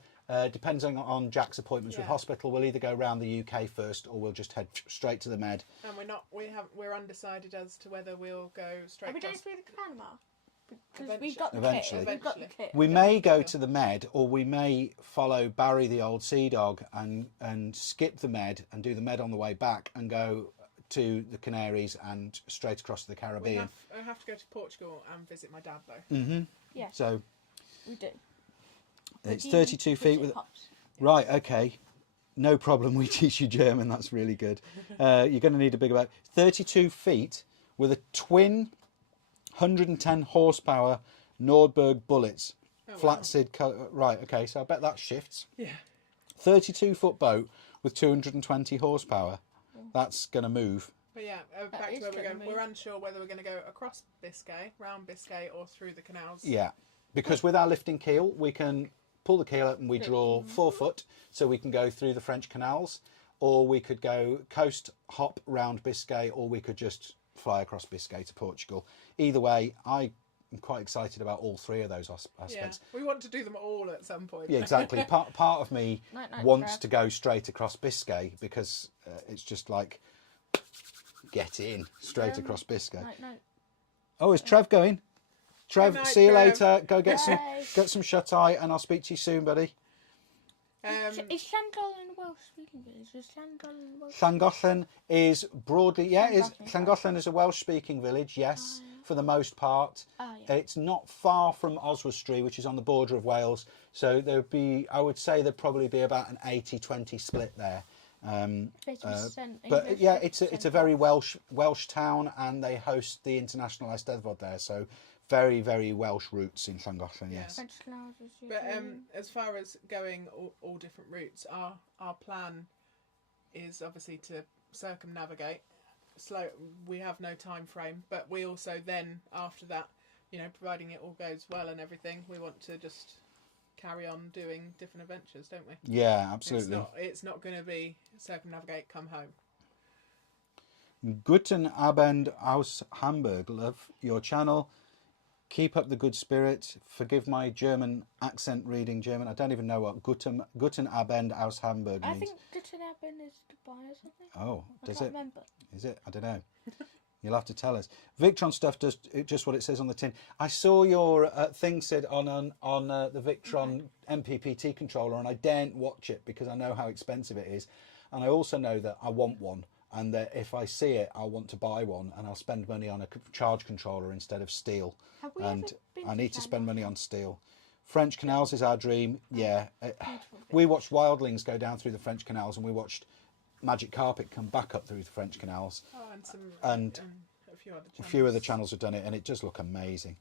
Depending on Jack's appointments with hospital, we'll either go around the UK first, or we'll just head straight to the Med. And we're undecided as to whether we'll go straight. Are we going across- through the Panama? Because Eventually. we've got the Eventually. kit. We've got the kit. We may go to the Med, or we may follow Barry the old sea dog and skip the Med and do the Med on the way back and go to the Canaries and straight across to the Caribbean. I have to go to Portugal and visit my dad though. Yeah, So we do. it's We do 32 feet visit with. Pops. Right, okay. No problem, we teach you German. That's really good. You're going to need a bigger boat. 32 feet with a twin 110 horsepower Nordberg bullets. Flat Sid. Right, okay, so I bet that shifts. Yeah. 32-foot boat with 220 horsepower. That's going to move. But yeah, back to where we're going. We're unsure whether we're going to go across Biscay, round Biscay, or through the canals. Yeah, because with our lifting keel, we can pull the keel up and we draw 4 foot, so we can go through the French canals, or we could go coast hop round Biscay, or we could just fly across Biscay to Portugal. Either way, I'm quite excited about all 3 of those aspects. Yeah, we want to do them all at some point. Yeah, exactly. Part of me wants to go straight across Biscay because it's just like, get in straight across Biscay. Oh, is Trev going? Trev, Night, see you Trev. later. Go get some shut eye, and I'll speak to you soon, buddy. Is Llangollen a Welsh speaking village? Is Llangollen Welsh? Llangollen is broadly, Llangollen is a Welsh speaking village, yes, for the most part. It's not far from Oswestry, which is on the border of Wales, so there'd be, I would say there'd probably be about an 80-20 split there. But yeah, it's a very Welsh town, and they host the International Eisteddfod there, so very, very Welsh roots in Llangollen, yes. But as far as going all different routes, our plan is obviously to circumnavigate. We have no time frame, but we also then, after that, providing it all goes well and everything, we want to just carry on doing different adventures, don't we? Yeah, absolutely. It's not going to be circumnavigate, come home. Guten Abend aus Hamburg. Love your channel. Keep up the good spirit. Forgive my German accent reading German. I don't even know what Guten Abend aus Hamburg means. I think Guten Abend is Dubai or something. Oh, does it? I can't remember. Is it? I don't know. You'll have to tell us. Victron stuff does just what it says on the tin. I saw your thing said on the Victron MPPT controller, and I daren't watch it because I know how expensive it is, and I also know that I want one, and that if I see it, I'll want to buy one, and I'll spend money on a charge controller instead of steel. And I need to spend money on steel. French canals is our dream. Yeah, we watched Wildlings go down through the French canals, and we watched Magic Carpet come back up through the French canals. And a few other channels have done it, and it does look amazing.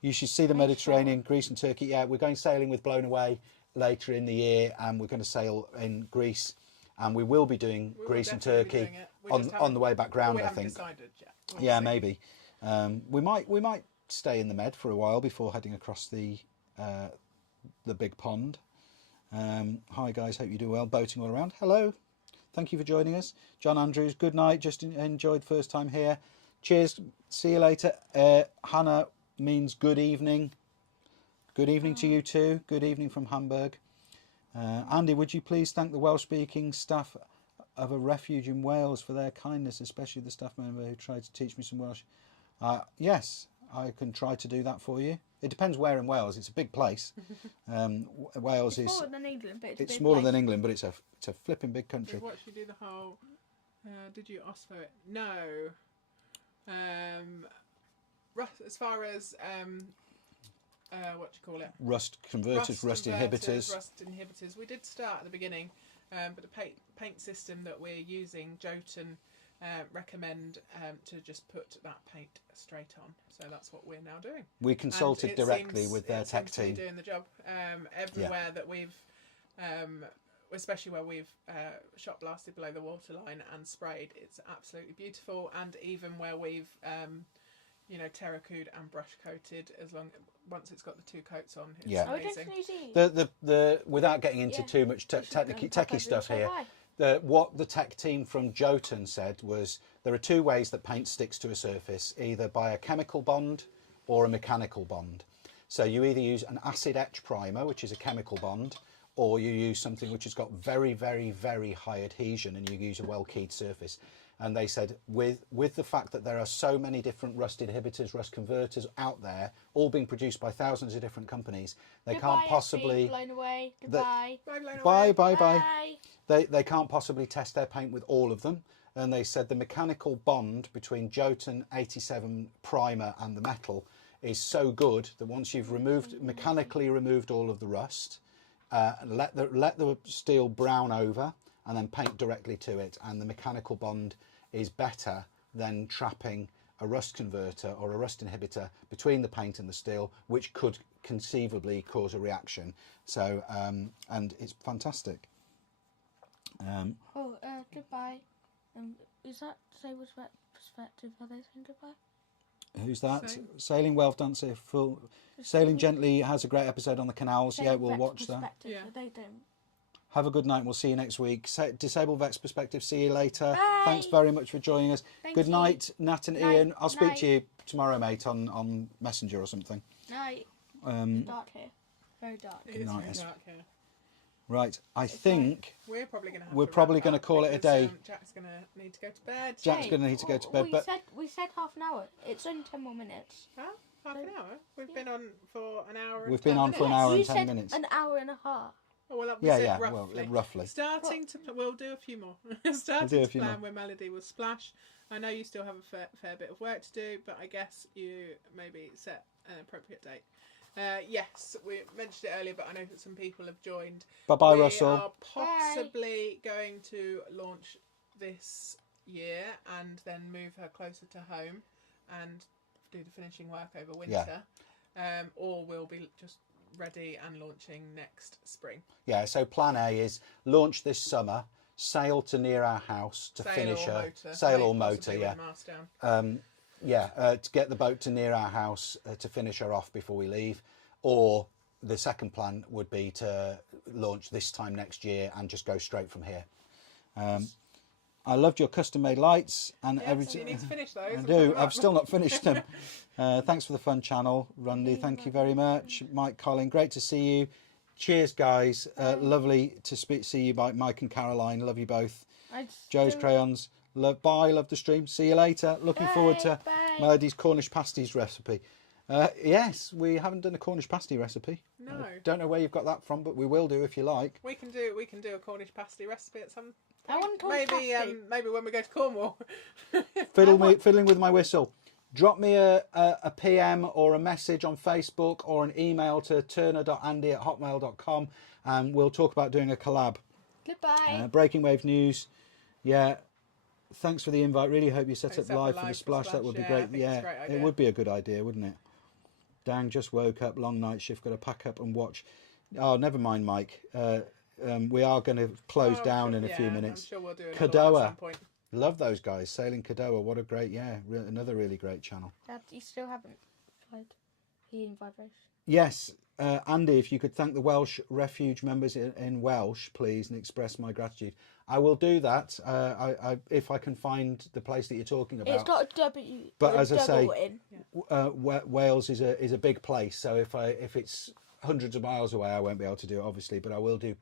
You should see the Mediterranean, Greece and Turkey. Yeah, we're going sailing with Blown Away later in the year, and we're going to sail in Greece, and we will be doing Greece and Turkey on the way back round, I think. Decided yet. Yeah, maybe. We might stay in the Med for a while before heading across the big pond. Hi guys, hope you do well. Boating all around. Hello. Thank you for joining us. John Andrews, good night. Just enjoyed first time here. Cheers. See you later. Hannah means good evening. Good evening to you too. Good evening from Hamburg. Andy, would you please thank the Welsh-speaking staff of a refuge in Wales for their kindness, especially the staff member who tried to teach me some Welsh? Yes, I can try to do that for you. It depends where in Wales. It's a big place. Wales is smaller than England, but it's smaller than England, but it's a flipping big country. We've watched you do the whole. Did you Oslo it? No. As far as what do you call it? Rust converters, rust inhibitors. Rust inhibitors. We did start at the beginning, but the paint system that we're using, Jotun recommend to just put that paint straight on. So that's what we're now doing. We consulted directly with their tech team. Doing the job everywhere that we've, especially where we've shot blasted below the waterline and sprayed. It's absolutely beautiful, and even where we've terracooed and brush coated, once it's got the 2 coats on, it's amazing. The without getting into too much techie stuff here. What the tech team from Jotun said was there are 2 ways that paint sticks to a surface, either by a chemical bond or a mechanical bond. So you either use an acid etch primer, which is a chemical bond, or you use something which has got very, very, very high adhesion, and you use a well-keyed surface. And they said with the fact that there are so many different rust inhibitors, rust converters out there, all being produced by thousands of different companies, they can't possibly... Blown away. Goodbye. Bye. They can't possibly test their paint with all of them. And they said the mechanical bond between Jotun 87 primer and the metal is so good that once you've mechanically removed all of the rust, let the steel brown over, and then paint directly to it, and the mechanical bond is better than trapping a rust converter or a rust inhibitor between the paint and the steel, which could conceivably cause a reaction. So and it's fantastic. Goodbye. Is that Sabre's perspective? Are they saying goodbye? Who's that? Sailing Wealth Dancer. Sailing Gently has a great episode on the canals. Yeah, we'll watch that. Yeah. They don't. Have a good night. We'll see you next week. Disabled Vex Perspective. See you later. Bye. Thanks very much for joining us. Good you. night, Nat and Ian. I'll speak to you tomorrow, mate, on Messenger or something. Night. Dark here. Very dark. It is very dark here. Right, I think we're probably going to call it a day. Jack's going to need to go to bed. Jack's going to need to go to bed. We said half an hour. It's only 10 more minutes. Huh? Half an hour? We've been on for an hour. We've been on for an hour and 10 minutes. An hour and a half. Oh, well, that was it, roughly. Well, roughly. We'll do a few more. Starting to plan where Melody will splash. I know you still have a fair bit of work to do, but I guess you maybe set an appropriate date. Yes, we mentioned it earlier, but I know that some people have joined. Bye-bye, Russell. We are possibly going to launch this year and then move her closer to home and do the finishing work over winter. Yeah. Or we'll be just ready and launching next spring. Yeah, so plan A is launch this summer, sail to near our house to finish her. Sail or motor, yeah. To get the boat to near our house to finish her off before we leave, or the second plan would be to launch this time next year and just go straight from here. I loved your custom-made lights and everything. You need to finish those. I do. I've still not finished them. Thanks for the fun channel, Rundy. Thank you very much, Mike, Colin. Great to see you. Cheers, guys. Lovely to see you, Mike and Caroline. Love you both. Joe's Crayons. Bye, love the stream. See you later. Looking forward to Melody's Cornish pasties recipe. Yes, we haven't done a Cornish pasty recipe. No. Don't know where you've got that from, but we will do if you like. We can do a Cornish pasty recipe at some point. I want pasty. Maybe when we go to Cornwall. Fiddling with my whistle. Drop me a PM or a message on Facebook or an email to turner.andy@hotmail.com and we'll talk about doing a collab. Goodbye. Breaking Wave News. Yeah. Thanks for the invite. Really hope you set up live for the splash. That would be great. Yeah, it would be a good idea, wouldn't it? Dang, just woke up. Long night shift. Got to pack up and watch. Oh, never mind, Mike. We are going to close down in a few minutes. I'm sure we'll do Kadoa. at some point. Love those guys. Sailing Kadoa. What a great, another really great channel. Dad, you still haven't tried healing vibration? Yes. Andy, if you could thank the Welsh Refuge members in Welsh, please, and express my gratitude. I will do that if I can find the place that you're talking about. It's got a W. But as I say, Wales is a big place, so if it's hundreds of miles away, I won't be able to do it, obviously. But I will do.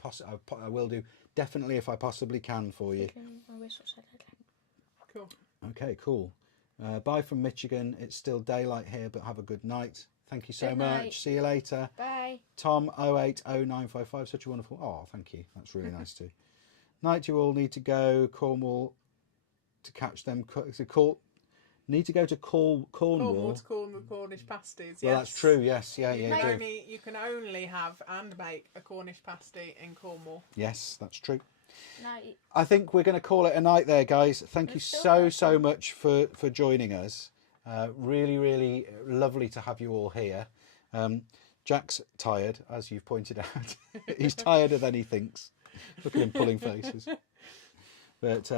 I will do definitely if I possibly can for you. Cool. Okay, cool. Bye from Michigan. It's still daylight here, but have a good night. Thank you so much. See you later. Bye. Tom 080955. Such a wonderful. Oh, thank you. That's really nice too. Night, you all need to go Cornwall to catch them. Need to go to Cornwall. Cornwall to call the Cornish pasties. Yes. Well, that's true. Yes, yeah. You can only have and make a Cornish pasty in Cornwall. Yes, that's true. Night. I think we're going to call it a night there, guys. Thank you so much for joining us. Really, really lovely to have you all here. Jack's tired, as you've pointed out. He's tireder than he thinks. Look at him pulling faces. But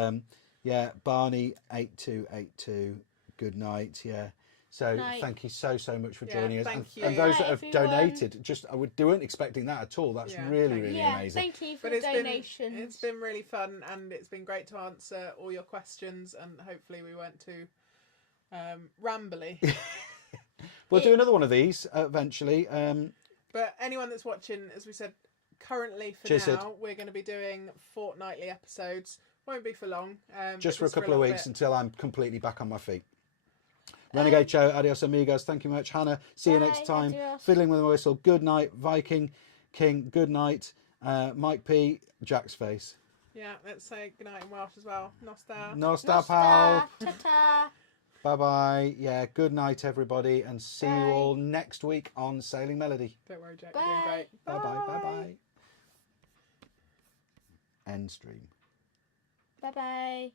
Barney 8282. Good night. Yeah. So thank you so much for joining us. And those that have donated, they weren't expecting that at all. That's really amazing. Thank you for the donations. It's been really fun and it's been great to answer all your questions and hopefully we weren't too rambly. We'll do another one of these eventually. But anyone that's watching, as we said, currently for now, we're going to be doing fortnightly episodes. Won't be for long. Just for a couple of weeks until I'm completely back on my feet. Renegade Joe, adios amigos. Thank you much. Hannah, see you next time. Adios. Fiddling with a whistle. Good night. Viking King, good night. Mike P, Jack's face. Yeah, let's say good night in Welsh as well. Nostar. Nostar, pal. Ta-ta. Bye-bye. Yeah, good night, everybody. And see you all next week on Sailing Melody. Don't worry, Jack. You're doing great. Bye-bye. Bye-bye. End stream. Bye bye.